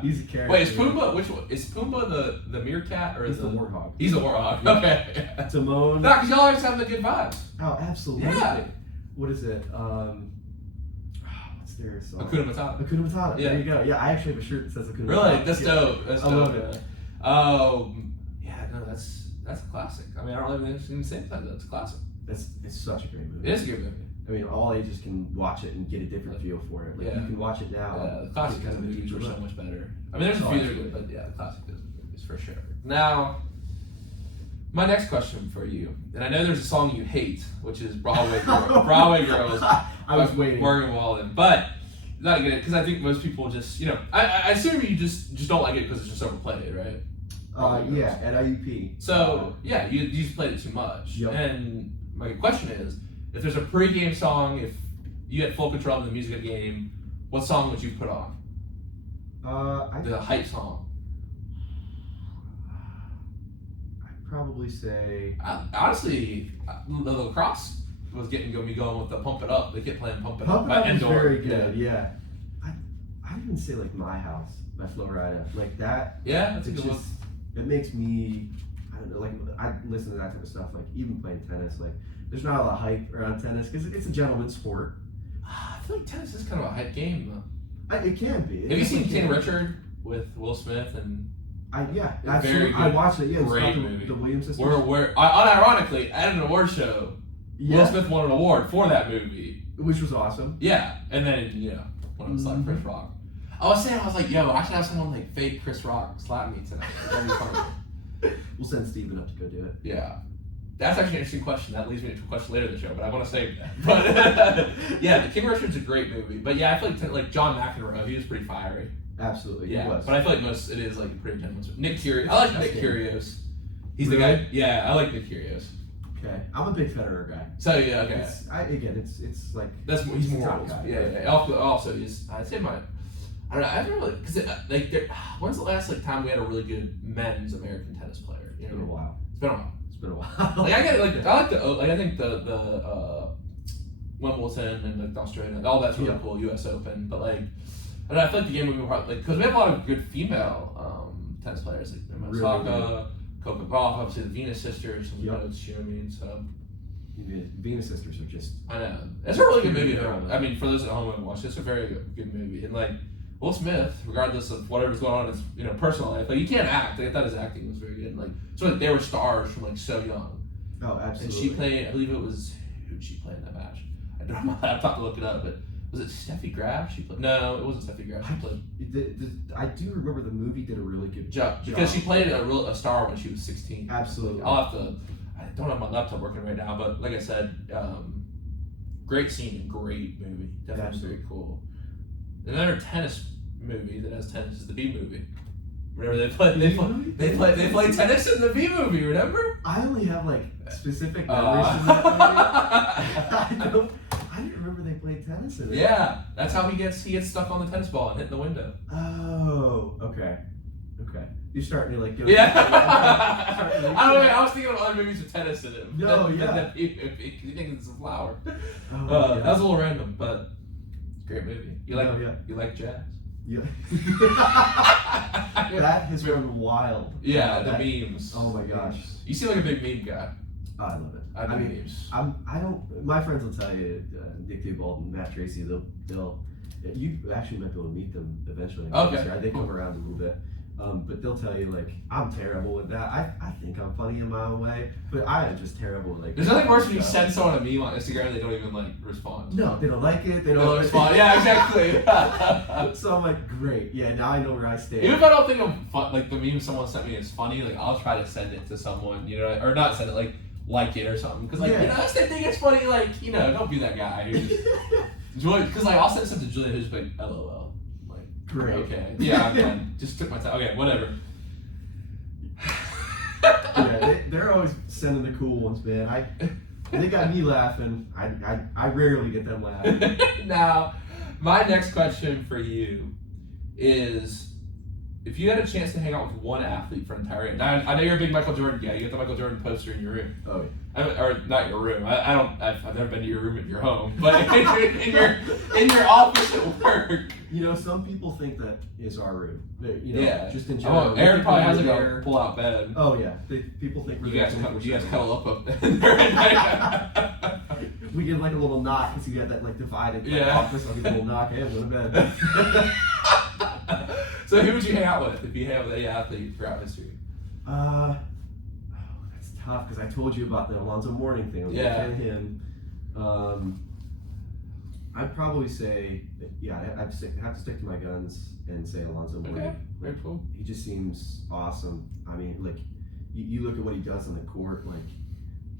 He's a character. Wait, is Pumbaa which one? Is Pumbaa the meerkat or he's the warthog? He's the warthog. Okay. Timon. No, because y'all always have the good vibes. Oh, absolutely. Yeah. What is it? What's their song? Hakuna Matata. Hakuna Matata. Yeah. There you go. Yeah, I actually have a shirt that says Hakuna Matata. Really? That's dope. That's dope. I love it. Yeah, no, that's a classic. I mean, I don't really even say that. That's a classic. It's such a great movie. It is a good movie. I mean, all ages can watch it and get a different feel for it. Like you can watch it now. Yeah, the classic kind of movies were so much better. I mean, there's a few that are good, but yeah, the classic is for sure. Now, my next question for you, and I know there's a song you hate, which is Broadway Girls. Broadway Girls. I was waiting. Morgan Wallen, but not good because I think most people just, I assume you just don't like it because it's just overplayed, right? Yeah, at IUP. So you just played it too much. Yep. And my question is, if there's a pre-game song, if you had full control of the music of the game, what song would you put on? The hype song. I'd probably say. Honestly, the lacrosse was getting me going with the Pump It Up. They kept playing Pump It Up. Pump It Up is very good. Yeah. I'd even say like My House by Flo Rida. Like that. Yeah, that's a good one. It makes me. I don't know. Like I listen to that type of stuff. Like even playing tennis. Like there's not a lot of hype around tennis because it's a gentleman's sport. I feel like tennis is kind of a hype game, though. It can be. Have you seen King Richard with Will Smith and? I watched it. Yeah, great it's movie. The Williams sisters. Where unironically at an award show, Will Smith won an award for that movie, which was awesome. Yeah, and then when it was like Chris Rock, I was like, yo, I should have someone like fake Chris Rock slap me tonight. That'd be fun. We'll send Steven up to go do it. Yeah. That's actually an interesting question. That leads me to a question later in the show, but I want to save that. But yeah, The King Richard's a great movie. But yeah, I feel like John McEnroe, he was pretty fiery. Absolutely, Yeah, he was. but I feel like it is like pretty intense. Nick Kyrgios. I like Nick Kyrgios. He's the Really? guy. Yeah, I like Nick Kyrgios. Okay, I'm a big Federer guy. So yeah, okay. It's like He's more top old. guy. Yeah. Also, I'd say I don't know. I've never because when's the last time we had a really good men's American tennis player? You know, It's been a while. It's been a while. It's been a while. Like I think the Wimbledon and like the Australian, all that's really cool. U.S. Open, but like I feel like the game would be hard, like because we have a lot of good female tennis players like Osaka, Coco Gauff, obviously the Venus sisters, and notes, you know what I mean? So The Venus sisters are just. I know it's a really good movie though. I mean, for those at home who watch, it's a very good movie, and like Will Smith, regardless of whatever's going on in his personal life, like he can't act. Like, I thought his acting was very good. And, like so like, they were stars from like so young. Oh, absolutely. And she played. I believe it was who'd she play in that match? I don't have my laptop to look it up, but was it Steffi Graf? She played. No, it wasn't Steffi Graf. She played. I do remember the movie did a really good job because she played a star when she was 16. Absolutely. I'll have to. I don't have my laptop working right now, but like I said, great scene and great movie. Definitely very cool. Another tennis movie that has tennis is the B movie. Remember they play tennis in the B movie. Remember? I only have like specific memories from that movie. I didn't remember they played tennis in it. Yeah, that's how he gets stuck on the tennis ball and hitting the window. Oh, okay. You're starting to like get. Yeah. I don't know. I was thinking of other movies with tennis in it. No, You think it's a flower. Oh, that was a little random, but great movie. You like jazz? Yeah. That has been wild. Yeah, the memes. Oh my gosh. You seem like a big meme guy. Oh, I love it. I mean, memes. I don't. My friends will tell you, Nick Theobald and Matt Tracy. They'll. You actually might be able to meet them eventually. Okay. They come around a little bit. But they'll tell you like I'm terrible with that. I think I'm funny in my own way, but I am just terrible. Like there's nothing worse when you send someone a meme on Instagram and they don't even like respond. No, they don't like it. They don't respond. Yeah, exactly. So I'm like, great. Yeah, now I know where I stand. Even if I don't think like the meme someone sent me is funny, like I'll try to send it to someone, or not send it, like it or something, because if they think it's funny, don't be that guy who just Julia, because I'll send something to Julia who's like, LOL. Great. Okay. Yeah, I'm done. Just took my time. Okay, whatever. They're always sending the cool ones, man. They got me laughing. I rarely get them laughing. Now, my next question for you is, if you had a chance to hang out with one athlete for an entire day. Now, I know you're a big Michael Jordan guy. You got the Michael Jordan poster in your room. Oh, yeah. Or not your room. I've never been to your room at your home, but in your office at work. Some people think that is our room. Just in general. Aaron probably has a pull-out bed. Oh yeah, people think you guys cuddle up there. We get like a little knock because you got that divided office. I'll get a little knock. Hey, I'm going to bed. So who would you hang out with if you hang out with any athlete throughout history? That's tough because I told you about the Alonzo Mourning thing. Him. I'd probably say, I'd have to stick to my guns and say Alonzo Mourning. Okay, very cool. He just seems awesome. I mean, you look at what he does on the court,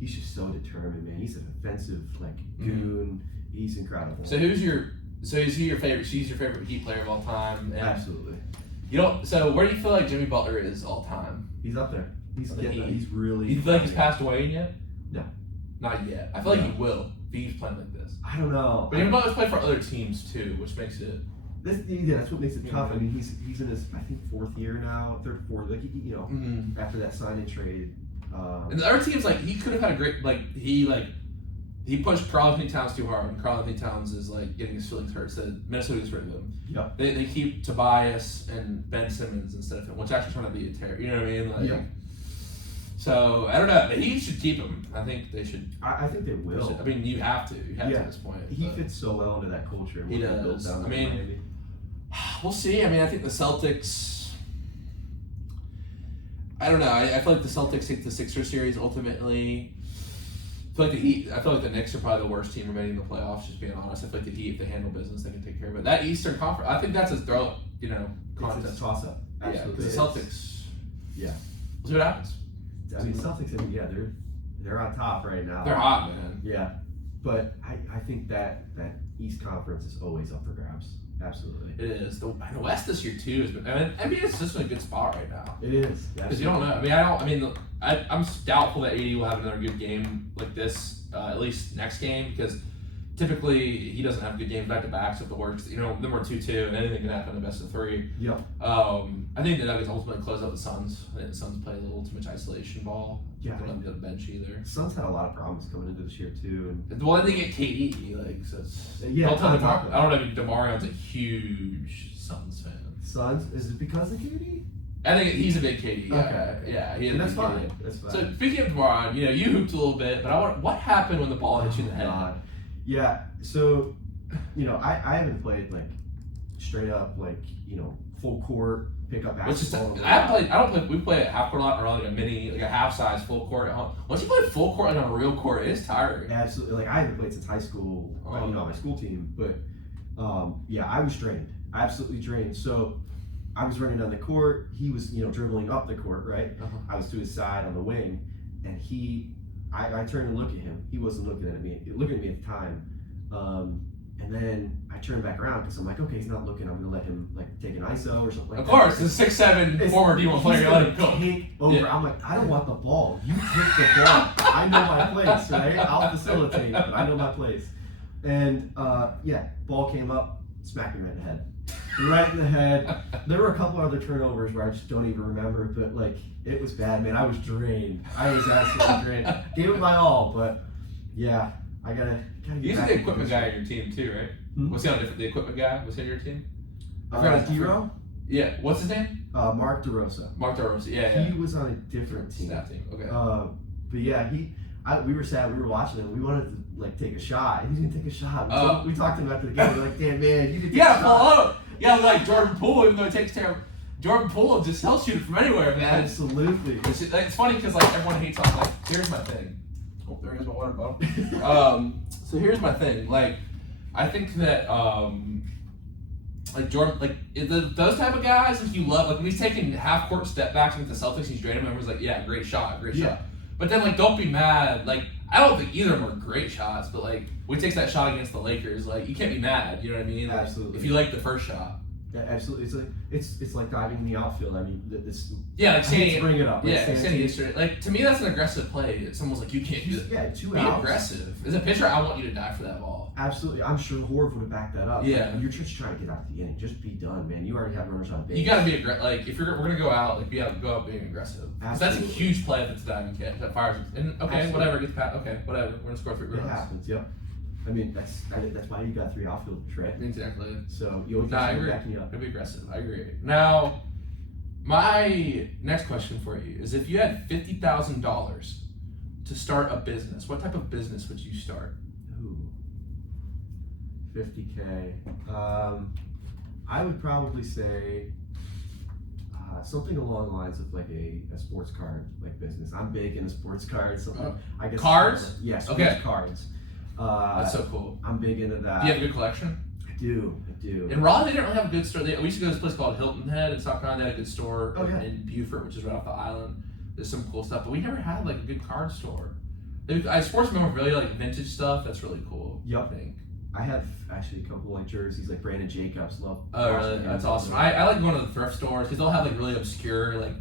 he's just so determined, man. He's an offensive, goon. He's incredible. So is he your favorite? She's your favorite Heat player of all time? And absolutely. So where do you feel like Jimmy Butler is all time? He's up there. He's really. Do you feel like he's passed away yet? No. Not yet. I feel like he will if he keeps playing like this. I don't know. But Jimmy Butler's played for other teams too, which makes it. That's what makes it tough. I mean, he's in his fourth year now, fourth. After that sign and trade. And the other teams he could have had a great he pushed Karl-Anthony Towns too hard, and Karl-Anthony Towns is getting his feelings hurt. So Minnesota gets rid of him. Yep. They keep Tobias and Ben Simmons instead of him, which actually turned out to be a terror. You know what I mean? So I don't know. He should keep him. I think they should. I think they will. I mean, you have to. You have to at this point. He fits so well into that culture. He does. I mean, we'll see. I mean, I think the Celtics. I don't know. I feel like the Celtics take the Sixers series ultimately. I feel like the Heat. I feel like the Knicks are probably the worst team remaining in the playoffs. Just being honest, I feel like the Heat, if they handle business, they can take care of it. That Eastern Conference, I think that's a throw. Contest. It's a toss-up. Absolutely. Yeah, the Celtics. Yeah. We'll see what happens. I mean, Celtics. they're on top right now. They're hot, man. Yeah, but I think that East Conference is always up for grabs. Absolutely. It is. The West this year too has been. I mean, NBA is just in a good spot right now. It is. Because you don't know. I'm doubtful that AD will have another good game like this, at least next game, because typically he doesn't have good games back to back. So if it works, number 2-2, and anything can happen in the best of 3. Yep. I think the Nuggets ultimately close out the Suns. I think the Suns play a little too much isolation ball. Yeah. They don't have a good bench either. Suns had a lot of problems coming into this year too, and Well, they get KD, so it's, yeah. Don't tell me I don't know if DeMarion's a huge Suns fan. Suns, is it because of KD? I think he's a big KD. Yeah, Okay. Yeah, he is. And that's fine. That's fine. So speaking of DeMarion, you hooped a little bit, but what happened when the ball hit you in the head? God. Yeah. So, I haven't played like straight up full court pickup basketball. We play at half court a lot, or like a mini, like a half size full court at home. Once you play full court on a real court, it is tiring. Absolutely. Like I haven't played since high school, on my school team, but I was drained. Absolutely drained. So I was running down the court. He was, dribbling up the court, right? Uh-huh. I was to his side on the wing, and I turned to look at him. He wasn't looking at me at the time. And then I turned back around because I'm like, okay, he's not looking. I'm gonna let him take an ISO or something like that. Of course, the 6'7" former D1 player, you let him go. Take over. Yeah. I'm like, I don't want the ball. You take the ball. I know my place, right? I'll facilitate, but I know my place. And ball came up, smacked me right in the head. Right in the head. There were a couple other turnovers where I just don't even remember, but it was bad, man. I was drained. I was absolutely drained. Gave it my all, but yeah, I gotta get He's back the into equipment this. guy on your team too, right? Hmm? Was he on the equipment guy? Was he on your team? D-Row? Yeah. What's his name? Mark DeRosa. Mark DeRosa. Yeah. He was on a different team. Staff team. Okay. But yeah, we were sad. We were watching him. We wanted to take a shot. He's gonna take a shot. We talked to him after the game. We're like, damn man, you did. Yeah, follow. Yeah, like Jordan Poole, even though he takes care of Jordan Poole, just helps shoot it from anywhere, man. Absolutely. It's funny because everyone hates on here's my thing. Oh, there is my water bottle. So here's my thing. I think that Jordan, those type of guys, if you love, when he's taking half court step backs with the Celtics, he's draining them. Everyone's like, yeah, great shot. But then don't be mad. I don't think either of them are great shots, but when he takes that shot against the Lakers, you can't be mad. You know what I mean? Absolutely. If you like the first shot. Yeah, absolutely. It's like diving in the outfield. I mean, this. Yeah, I hate to bring it up. standing yesterday. To me, that's an aggressive play. Someone's like, you can't do that. Yeah, 2 Be outs. aggressive. As a pitcher, I want you to die for that ball. Absolutely. I'm sure Horv would have backed that up. Yeah. You're just trying to get out to the inning. Just be done, man. You already have runners on base. You got to be aggressive. If we're gonna go out, go out being aggressive. Because that's a huge play if it's a diving catch. That fires. And whatever gets past. Okay, whatever. We're gonna score 3 runs. It happens. Yep. I mean, that's why you got 3 outfielders, right? Exactly. So you always I have agree. backing you up. It'd be aggressive. I agree. Now, my next question for you is: if you had $50,000 to start a business, what type of business would you start? Ooh, $50K. I would probably say something along the lines of a sports card business. I'm big into sports cards. I guess cards? Yes. Okay. Cards. That's so cool. I'm big into that. Do you have a good collection? I do. In Raleigh, they didn't really have a good store. We used to go to this place called Hilton Head in South Carolina. They had a good store in Beaufort, which is right off the island. There's some cool stuff, but we never had a good card store. Sports memorabilia, vintage stuff. That's really cool. Yep. I think. I have actually a couple jerseys, Brandon Jacobs. Love. Oh, really? That's awesome. I like going to the thrift stores because they'll have really obscure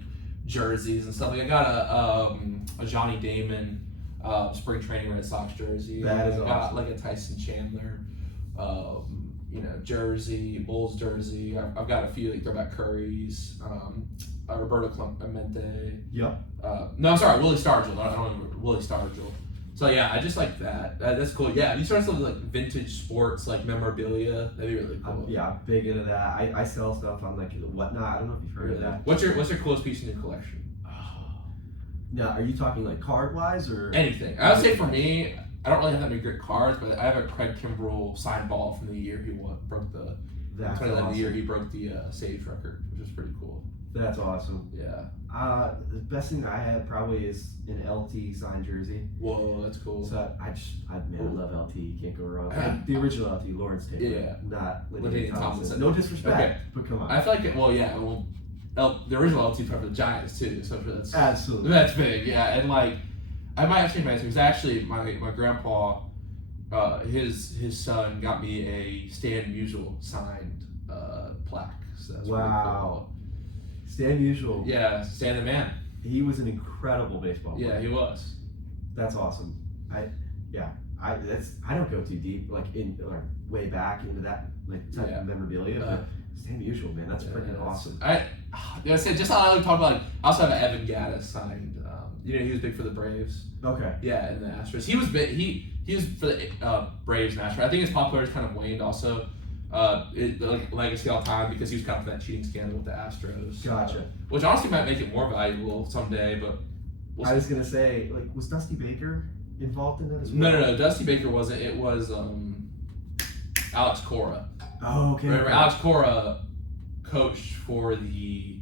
jerseys and stuff. I got a Johnny Damon spring training Red Sox jersey. That is I got awesome. a Tyson Chandler, jersey, Bulls jersey. I've got a few throwback Currys, Roberto Clemente. Yep. No, sorry, Willie Stargell. I don't know Willie Stargell. So yeah, I just like that. That's cool. Yeah, you start something vintage sports memorabilia. That'd be really cool. I'm big into that. I sell stuff on Whatnot. I don't know if you've heard of that. What's your coolest piece in your collection? Now, are you talking card wise or anything? I would say for me, I don't really have that many great cards, but I have a Craig Kimbrell signed ball from the year he broke the. That's 2011 awesome. The year he broke the save record, which is pretty cool. That's awesome. Yeah. The best thing I have probably is an LT signed jersey. Whoa, that's cool. So I love LT. You can't go wrong. And the original LT, Lawrence Taylor. Yeah. Not LaDainian Tomlinson. No disrespect, Okay. but come on. I feel the original LT played for the Giants too, so that's Absolutely. That's big, yeah. And I might have changed my answer because actually my grandpa, his son got me a Stan Musial signed plaque. So that's really cool. Stan Musial. Yeah, Stan the man. He was an incredible baseball player. Yeah, he was. That's awesome. I don't go too deep, like way back into that type of memorabilia. But Stan Musial, man, that's freaking awesome. I said just how I talk about. Like, I also have an Evan Gattis signed. He was big for the Braves. Okay. Yeah, and the Astros. He was big. He was for the Braves and Astros. I think his popularity kind of waned also. Legacy all time because he was kind of for that cheating scandal with the Astros. Gotcha. Which honestly might make it more valuable someday, but I was gonna say, was Dusty Baker involved in that as well? No. Dusty Baker wasn't. It was Alex Cora. Oh, okay. Remember, Alex Cora coached for the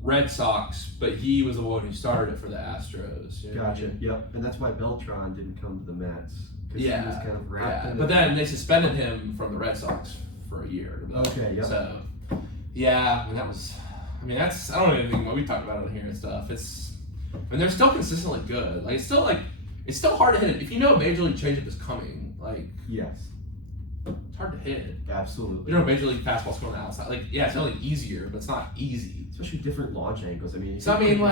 Red Sox, but he was the one who started it for the Astros. You know Gotcha. what I mean? Yep. And that's why Beltran didn't come to the Mets. Yeah. He was kind of wrapped in But then they suspended him from the Red Sox for a year. Okay. Yep. So, yeah, I mean, that's I don't know anything what we talked about on here and stuff. They're still consistently good. Like it's still hard to hit it. If you know a major league changeup is coming, yes, it's hard to hit. Absolutely. You know, major league fastball's going outside. It's only easier, but it's not easy. Especially different launch angles. Everyone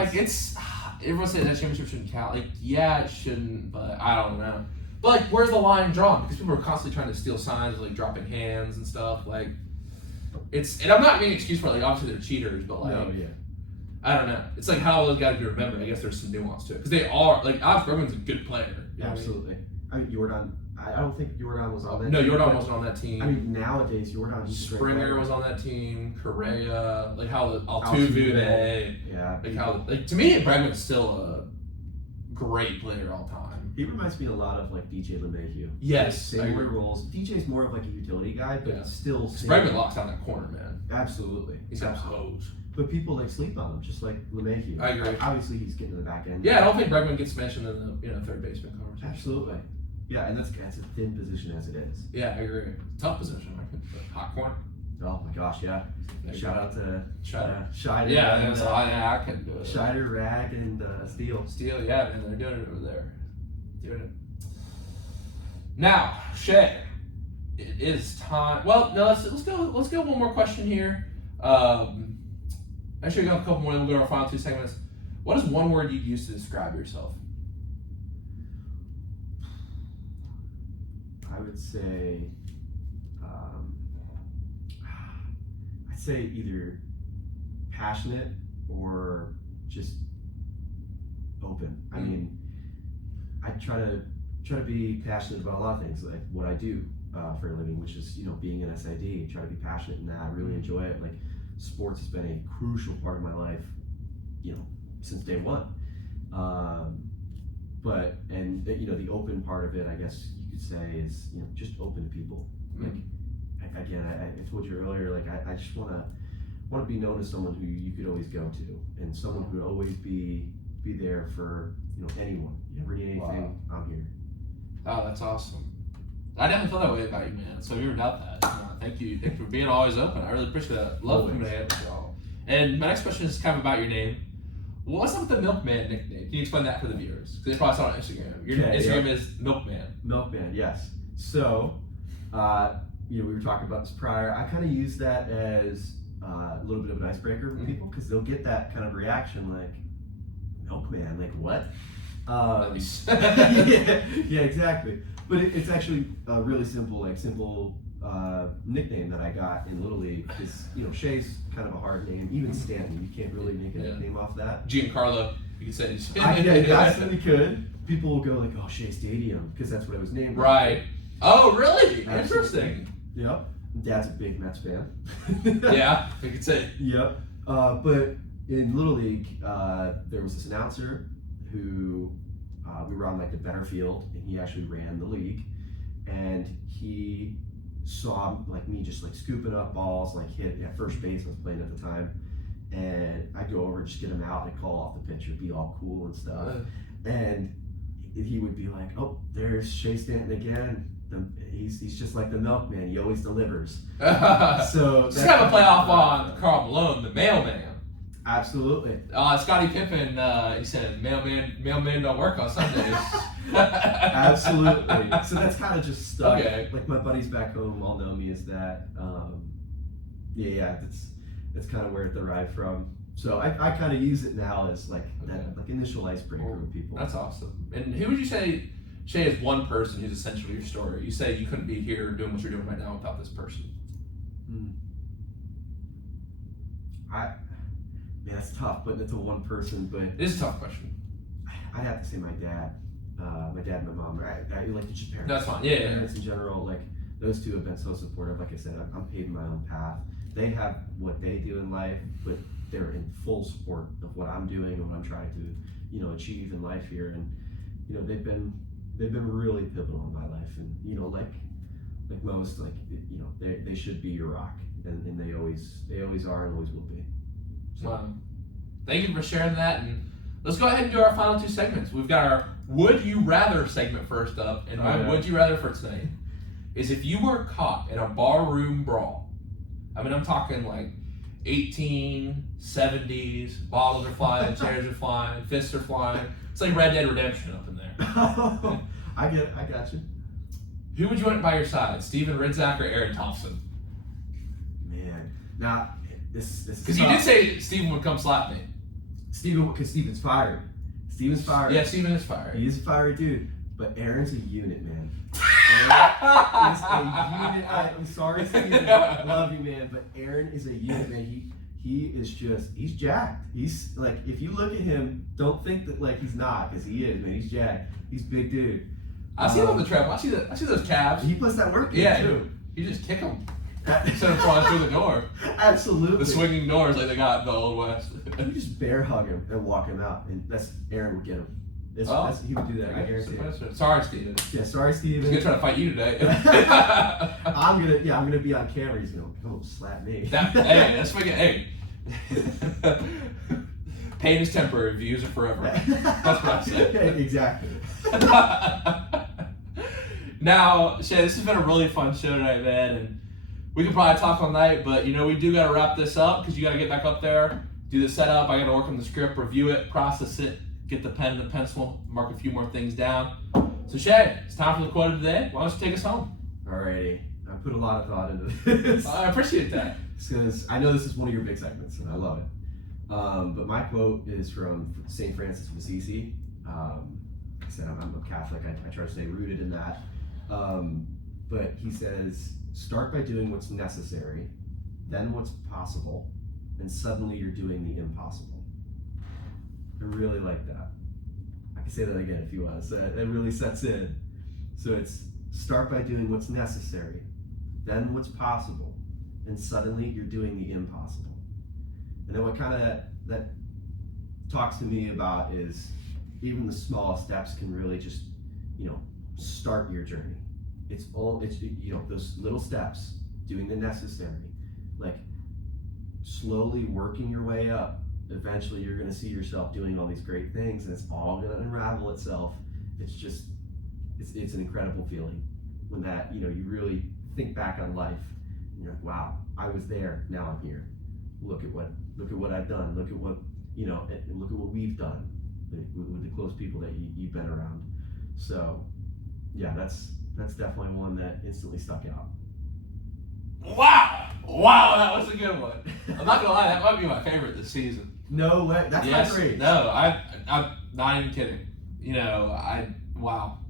says that championship shouldn't count. It shouldn't, but I don't know. But where's the line drawn? Because people are constantly trying to steal signs, dropping hands and stuff. And I'm not making an excuse for it. Obviously they're cheaters, but no, yeah. I don't know. It's how those guys be remembered. I guess there's some nuance to it because they are Alex Bregman's a good player. Absolutely. I mean, Jordan. I don't think Jordan was on that. No, team. Jordan wasn't on that team. I mean, nowadays Jordan. Springer was on that team. Correa, Altuve. Yeah. To me, Bregman's still a great player all time. He reminds me a lot of DJ LeMahieu. Yes, similar roles. DJ's more of a utility guy, but still. Bregman locks down that corner, man. Absolutely. He's got hose. But people sleep on him, just like LeMahieu. I agree. Obviously, he's getting to the back end. Yeah, I don't think Bregman gets mentioned in the third baseman conversation. Absolutely. Yeah, and that's a thin position as it is. Yeah, I agree. Tough position, hot corner. Oh my gosh, yeah. Shout out to Scheider. I couldn't do it. Scheider, Rag, and Steele. Steele, yeah, man, they're doing it over there. Doing it. Now, Shea, it is time. Well, no, let's go one more question here. Actually, we got a couple more. Then we'll go to our final 2 segments. What is one word you'd use to describe yourself? I would say, I'd say either passionate or just open. I mean, I try to be passionate about a lot of things, like what I do for a living, which is being an SID. Try to be passionate in that. I really enjoy it. Sports has been a crucial part of my life, since day one. But the open part of it, I guess you could say, is just open to people. I told you earlier, I just want to be known as someone who you could always go to, and someone who would always be there for anyone. You ever need anything, I'm here. Oh, that's awesome. I definitely feel that way about you, man. So if you ever doubt that, thank you for being always open. I really appreciate that. Love coming to y'all. And my next question is kind of about your name. What's up with the Milkman nickname? Can you explain that for the viewers? Because they probably saw it on Instagram. Your Instagram is Milkman. Milkman, yes. So, we were talking about this prior. I kind of use that as a little bit of an icebreaker with people because they'll get that kind of reaction Milkman, what? Yeah, exactly. But it's actually a really simple nickname that I got in Little League because Shea's kind of a hard name. Even Stanton, you can't really make a nickname off that. Giancarlo, you could say. You absolutely could. People will go oh, Shea Stadium because that's what it was named. Right. Oh, really? Absolutely. Interesting. Yep. Dad's a big Mets fan. Yeah, I could say. Yep. But in Little League, there was this announcer who we were on the better field, and he actually ran the league, and he saw me just scooping up balls, hit at first base. I was playing at the time, and I'd go over and just get him out and call off the pitcher, be all cool and stuff, and he would be like, "Oh, there's Shea Stanton again. He's just like the Milkman. He always delivers." So just have a playoff on Carl Malone, the mailman. Absolutely. Scottie Pippen, he said, mailman don't work on Sundays. Absolutely. So that's kind of just stuck. Okay. Like my buddies back home all know me as that. That's kind of where it derived from. So I kind of use it now as like that like initial icebreaker with people. That's awesome. And who would you say, Shea, is one person who's essential to your story? You say you couldn't be here doing what you're doing right now without this person. Man, that's tough, putting it to one person, but It is a tough question. I'd have to say my dad. My dad and my mom. I like just parents. That's fine. Yeah. Parents in general, like those two have been so supportive. Like I said, I'm paving my own path. They have what they do in life, but they're in full support of what I'm doing and what I'm trying to, achieve in life here. And they've been really pivotal in my life. And like most, they should be your rock, and they always are and always will be. So. Wow. Thank you for sharing that. And let's go ahead and do our final two segments. We've got our Would You Rather segment first up, and my Would You Rather for tonight is if you were caught in a barroom brawl. I mean, I'm talking like 1870s, bottles are flying, chairs are flying, fists are flying. It's like Red Dead Redemption up in there. I got you. Who would you want by your side, Steven Ridzak or Aaron Thompson? Man, now this because you did say Steven would come slap me. Because Steven's fired. Steven's fired. Yeah, Steven is fired. He's a fiery dude, but Aaron's a unit, man. Aaron is a unit. I'm sorry, Steven. I love you, man, but Aaron is a unit, man. He is he's jacked. He's like, if you look at him, don't think that like he's not, because he is, man. He's jacked. He's a big dude. I see him on the travel. I see those calves. He puts that work in, yeah, too. You just kick him. Instead of falling through the door. Absolutely. The swinging doors like they got in the Old West. You just bear hug him and walk him out, and Aaron would get him. He would do that. I guarantee it. Sorry, Steven. Yeah, sorry, Steven. He's gonna try to fight you today. I'm gonna be on camera. He's gonna come slap me. That's fucking pain is temporary, views are forever. That's what I said. Exactly. Now, Shea, this has been a really fun show tonight, man, and we could probably talk all night, but we do got to wrap this up because you got to get back up there, do the setup. I got to work on the script, review it, process it, get the pen and the pencil, mark a few more things down. So, Shea, it's time for the quote of the day. Why don't you take us home? Alrighty. I put a lot of thought into this. I appreciate that. Because I know this is one of your big segments, and I love it. But my quote is from St. Francis of Assisi. I said I'm a Catholic. I try to stay rooted in that. But he says, start by doing what's necessary, then what's possible, and suddenly you're doing the impossible. I really like that. I can say that again if you want. So it really sets in. So it's start by doing what's necessary, then what's possible, and suddenly you're doing the impossible. And then what kind of that talks to me about is even the small steps can really just, start your journey. It's those little steps, doing the necessary, like slowly working your way up. Eventually you're going to see yourself doing all these great things, and it's all going to unravel itself. It's an incredible feeling when that, you really think back on life and you're like, wow, I was there, now I'm here. Look at what I've done. Look at what, look at what we've done with the close people that you've been around. So yeah, that's definitely one that instantly stuck out. Wow, that was a good one. I'm not gonna lie, that might be my favorite this season. No way, that's not great. No, I'm not even kidding. Wow.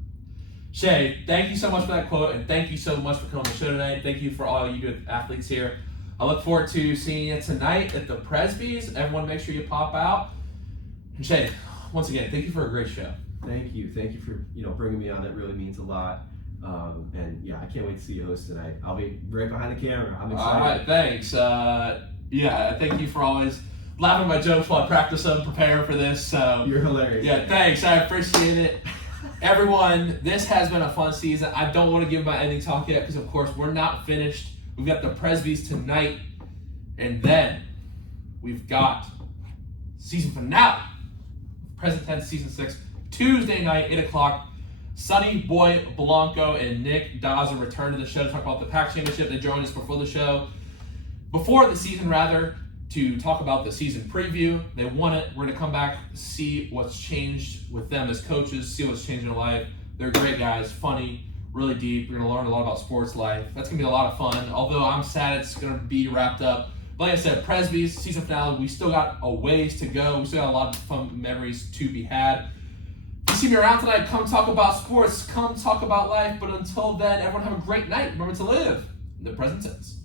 Shea, thank you so much for that quote, and thank you so much for coming on the show tonight. Thank you for all you do with athletes here. I look forward to seeing you tonight at the Presbys. Everyone make sure you pop out. And Shea, once again, thank you for a great show. Thank you for bringing me on. That really means a lot. And yeah, I can't wait to see you host tonight. I'll be right behind the camera. I'm excited. All right, thanks. Thank you for always laughing at my jokes while I practice them, preparing for this. So you're hilarious. Yeah, thanks. I appreciate it. Everyone, this has been a fun season. I don't want to give my ending talk yet because, of course, we're not finished. We've got the Presbys tonight, and then we've got season finale, present tense season 6, Tuesday night, 8 o'clock. Sonny Boy Blanco and Nick Dawson return to the show to talk about the PAC Championship. They joined us before the season, to talk about the season preview. They won it. We're going to come back, see what's changed with them as coaches, see what's changed in their life. They're great guys, funny, really deep. We're going to learn a lot about sports life. That's going to be a lot of fun, although I'm sad it's going to be wrapped up. Like I said, Presby's season finale, we still got a ways to go. We still got a lot of fun memories to be had. If you see me around tonight, come talk about sports, come talk about life. But until then, everyone have a great night. Remember to live in the present tense.